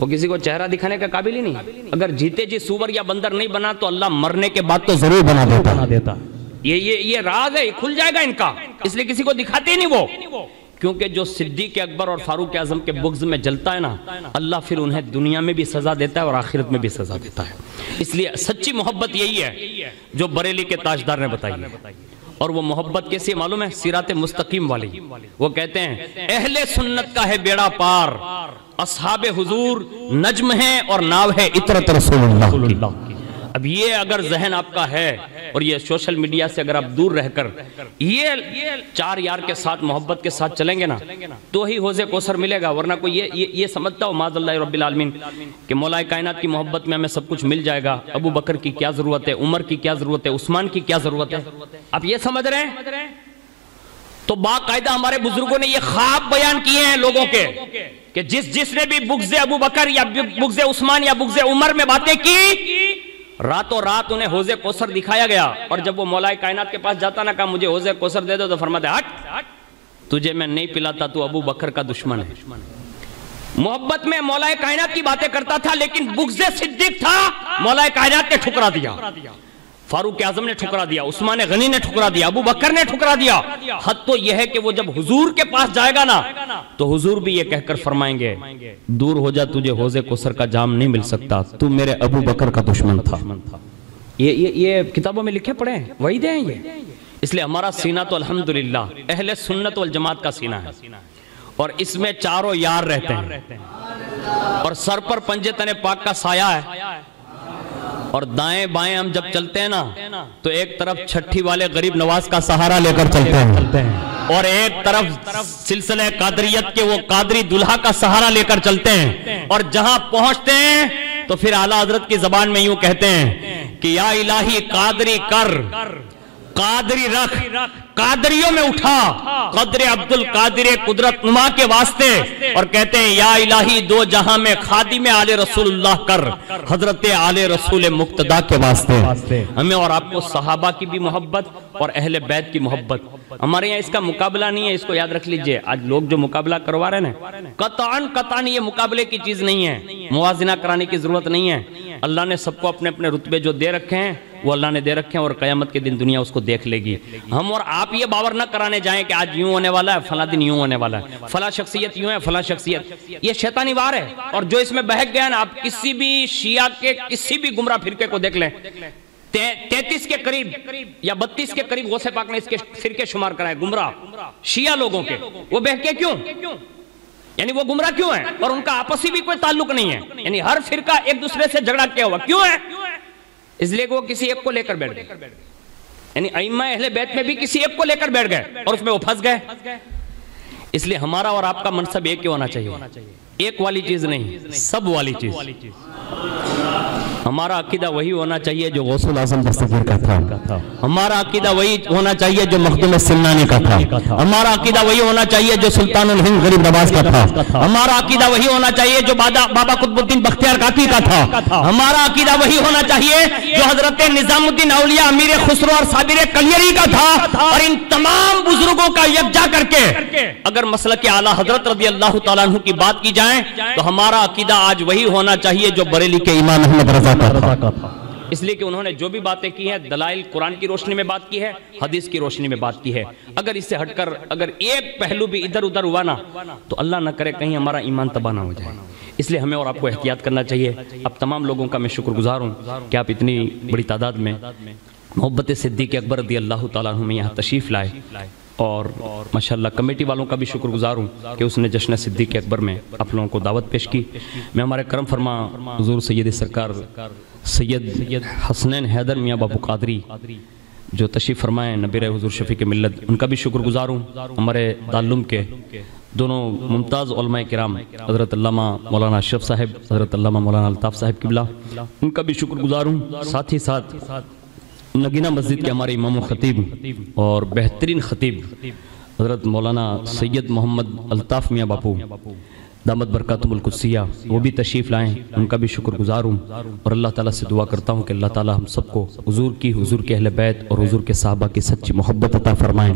وہ کسی کو چہرہ دکھانے کا قابل ہی نہیں، اگر جیتے جی سور یا بندر نہیں بنا تو اللہ مرنے کے بعد تو ضرور بنا دیتا۔ یہ راز ہے، کھل جائے گا ان کا، اس لیے کسی کو دکھاتے ہی نہیں وہ، کیونکہ جو صدیق اکبر اور فاروق اعظم کے بغض میں جلتا ہے نا، اللہ پھر انہیں دنیا میں بھی سزا دیتا ہے اور آخرت میں بھی سزا دیتا ہے۔ اس لیے سچی محبت یہی ہے جو بریلی کے تاجدار نے بتائی ہے، اور وہ محبت کیسی معلوم ہے؟ صراط مستقیم والی۔ وہ کہتے ہیں اہل سنت کا ہے بیڑا پار، اصحاب حضور نجم ہیں اور ناو ہے عطرت رسول اللہ کی۔ اب یہ اگر ذہن آپ کا ہے اور یہ سوشل میڈیا سے اگر آپ دور رہ کر یہ 4 یار کے ساتھ محبت کے ساتھ چلیں گے نا تو ہی حوض کوثر ملے گا، ورنہ کوئی یہ سمجھتا ہو معاذ اللہ رب العالمین کہ مولا کائنات کی محبت میں ہمیں سب کچھ مل جائے گا، ابو بکر کی کیا ضرورت ہے، عمر کی کیا ضرورت ہے، عثمان کی کیا ضرورت ہے؟ آپ یہ سمجھ رہے ہیں؟ تو باقاعدہ ہمارے بزرگوں نے یہ خواب بیان کیے ہیں لوگوں کے کہ جس نے بھی بغض ابو بکر یا بغض عثمان یا بغض عمر میں باتیں کی، راتوں رات انہیں حوض کوثر دکھایا گیا، اور جب وہ مولا کائنات کے پاس جاتا نا کہا مجھے حوض کوثر دے دو، تو فرماتے ہٹ تجھے میں نہیں پلاتا، تو ابو بکر کا دشمن ہے۔ محبت میں مولا کائنات کی باتیں کرتا تھا، لیکن بغض صدیق تھا، مولا کائنات نے ٹھکرا دیا، فاروق اعظم نے ٹھکرا دیا، عثمان غنی نے ٹھکرا دیا، ابو بکر نے ٹھکرا دیا۔ حد تو یہ ہے کہ وہ جب حضور کے پاس جائے گا نا تو حضور بھی یہ کہہ کر فرمائیں گے دور ہو جا، تجھے حوض کوثر کا جام نہیں مل سکتا، تو میرے ابو بکر کا دشمن تھا۔ یہ کتابوں میں لکھے پڑے ہیں، وعیدیں ہیں یہ۔ اس لیے ہمارا سینہ تو الحمدللہ اہل سنت والجماعت کا سینہ ہے، اور اس میں چاروں یار رہتے ہیں، اور سر پر پنجے تنے پاک کا سایہ ہے، اور دائیں بائیں ہم جب چلتے ہیں نا تو ایک طرف چھٹی والے غریب نواز کا سہارا لے کر چلتے ہیں، اور ایک طرف سلسلہ قادریت کے وہ قادری دلہا کا سہارا لے کر چلتے ہیں، اور جہاں پہنچتے ہیں تو پھر اعلیٰ حضرت کی زبان میں یوں کہتے ہیں کہ یا الہی قادری کر، قادری رکھ، قادریوں میں اٹھا، قدر عبد القادر قدرت نما کے واسطے، اور کہتے ہیں یا الہی دو جہاں میں خادم آل رسول اللہ کر، حضرت آل رسول مقتدیٰ کے واسطے۔ ہمیں اور آپ کو صحابہ کی بھی محبت اور اہل بیت کی محبت، ہمارے یہاں اس کا مقابلہ نہیں ہے، اس کو یاد رکھ لیجئے۔ آج لوگ جو مقابلہ کروا رہے ہیں قطعاً یہ مقابلے کی چیز نہیں ہے، موازنہ کرانے کی ضرورت نہیں ہے۔ اللہ نے سب کو اپنے اپنے رتبے جو دے رکھے ہیں وہ اللہ نے دے رکھے ہیں، اور قیامت کے دن دنیا اس کو دیکھ لے گی۔ ہم اور آپ یہ باور نہ کرانے جائیں کہ آج یوں ہونے والا ہے، فلاں دن یوں ہونے والا ہے، فلاں شخصیت یوں ہے، فلاں شخصیت، یہ شیطانی وار ہے، اور جو اس میں بہک گیا نا، آپ کسی بھی شیعہ کے کسی بھی گمراہ فرقے کو دیکھ لیں، 33 کے قریب یا 32 کے قریب غوث پاک نے اس کے فرقے شمار کرائے گمراہ شیعہ لوگوں کے۔ وہ بہکے کیوں؟ یعنی وہ گمراہ کیوں ہیں؟ اور ان کا آپسی بھی کوئی تعلق نہیں ہے، یعنی ہر فرقہ ایک دوسرے سے جھگڑا کیا ہوا کیوں ہے؟ اس لیے کہ وہ کسی ایک کو لے کر بیٹھ گئے، یعنی ائمہ اہل بیت میں بھی کسی ایک کو لے کر بیٹھ گئے اور اس میں وہ پھنس گئے۔ اس لیے ہمارا اور آپ کا منصب ایک ہی ہونا چاہیے، ایک والی چیز نہیں، سب والی چیز۔ ہمارا عقیدہ وہی ہونا چاہیے جو غوث الاعظم دستگیر کا تھا، ہمارا عقیدہ وہی ہونا چاہیے جو مخدوم سمنانی کا تھا، ہمارا عقیدہ وہی ہونا چاہیے جو سلطان الہند غریب نواز کا تھا، ہمارا عقیدہ وہی ہونا چاہیے جو بابا قطب الدین بختیار کاکی کا تھا، ہمارا عقیدہ وہی ہونا چاہیے جو حضرت نظام الدین اولیاء امیر خسرو اور صابر کلیری کا تھا۔ اور ان تمام بزرگوں کا یکجا کر کے اگر مسلک اعلیٰ حضرت رضی اللہ تعالیٰ عنہ کی بات کی جائے تو ہمارا عقیدہ آج وہی ہونا چاہیے جو بریلی کے امام احمد رضا کا تھا، اس لیے کہ انہوں نے جو بھی باتیں کی ہیں دلائل قرآن کی روشنی میں بات کی ہے، حدیث کی روشنی میں بات کی ہے۔ اگر اس سے ہٹ کر اگر ایک پہلو بھی ادھر ادھر ہوا نا تو اللہ نہ کرے کہیں ہمارا ایمان تباہ نہ ہو جائے۔ اس لیے ہمیں اور آپ کو احتیاط کرنا چاہیے۔ اب تمام لوگوں کا میں شکر گزار ہوں کہ آپ اتنی بڑی تعداد میں محبت صدیق اکبر رضی اللہ تعالیٰ عنہ میں یہاں تشریف لائے، اور ماشاءاللہ کمیٹی والوں کا بھی شکر گزار ہوں کہ اس نے جشن صدیق اکبر میں آپ لوگوں کو دعوت پیش کی۔ میں ہمارے کرم فرما حضور سید سرکار سید حسنین حیدر میاں بابو قادری جو تشریف فرمائے نبی حضور شفیع ملت، ان کا بھی شکر گزار ہوں۔ ہمارے دارالعلوم کے دونوں ممتاز علماء کرام حضرت علامہ مولانا اشرف صاحب، حضرت علامہ مولانا الطاف صاحب قبلہ، ان کا بھی شکر گزار ہوں۔ ساتھ ہی ساتھ نگینہ مسجد کے ہمارے امام و خطیب اور بہترین خطیب حضرت مولانا سید محمد الطاف میاں باپو دامت برکاتہم القدسیہ، وہ بھی تشریف لائیں، ان کا بھی شکر گزار ہوں۔ اور اللہ تعالیٰ سے دعا کرتا ہوں کہ اللہ تعالیٰ ہم سب کو حضور کی، حضور کے اہل بیت اور حضور کے صحابہ کی سچی محبت عطا فرمائیں۔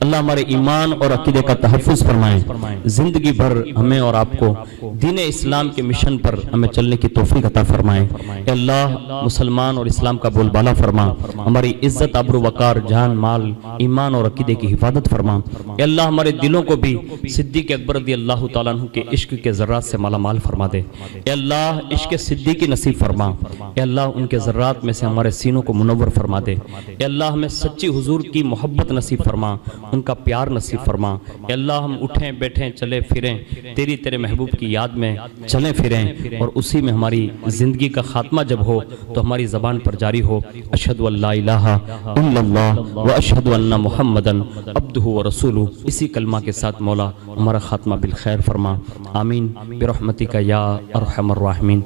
اللہ ہمارے ایمان اور عقیدے کا تحفظ فرمائیں، زندگی بھر ہمیں اور آپ کو دین اسلام کے مشن پر ہمیں چلنے کی توفیق عطا فرمائیں۔ اے اللہ مسلمان اور اسلام کا بول بالا فرما، ہماری عزت آبرو وقار جان مال ایمان اور عقیدے کی حفاظت فرما۔ اے اللہ ہمارے دلوں کو بھی صدیق اکبر رضی اللہ تعالیٰ عنہ کے عشق عشق کے ذرات سے مالا مال فرما دے۔ اے اللہ عشق صدیقی نصیب فرما۔ اے اللہ ان کے ذرات میں سے ہمارے سینوں کو منور فرما دے۔ اے اللہ ہمیں سچی حضور کی محبت نصیب فرما، ان کا پیار نصیب فرما۔ اے اللہ ہم اٹھیں بیٹھیں چلے پھریں تیرے محبوب کی یاد میں چلیں پھریں، اور اسی میں ہماری زندگی کا خاتمہ جب ہو تو ہماری زبان پر جاری ہو اشہد ان لا الہ الا اللہ و اشہد ان محمدن عبدہ و رسولہ۔ اسی کلمہ کے ساتھ مولا ہمارا خاتمہ بالخیر فرما، آمین برحمتک یا ارحم الراحمین۔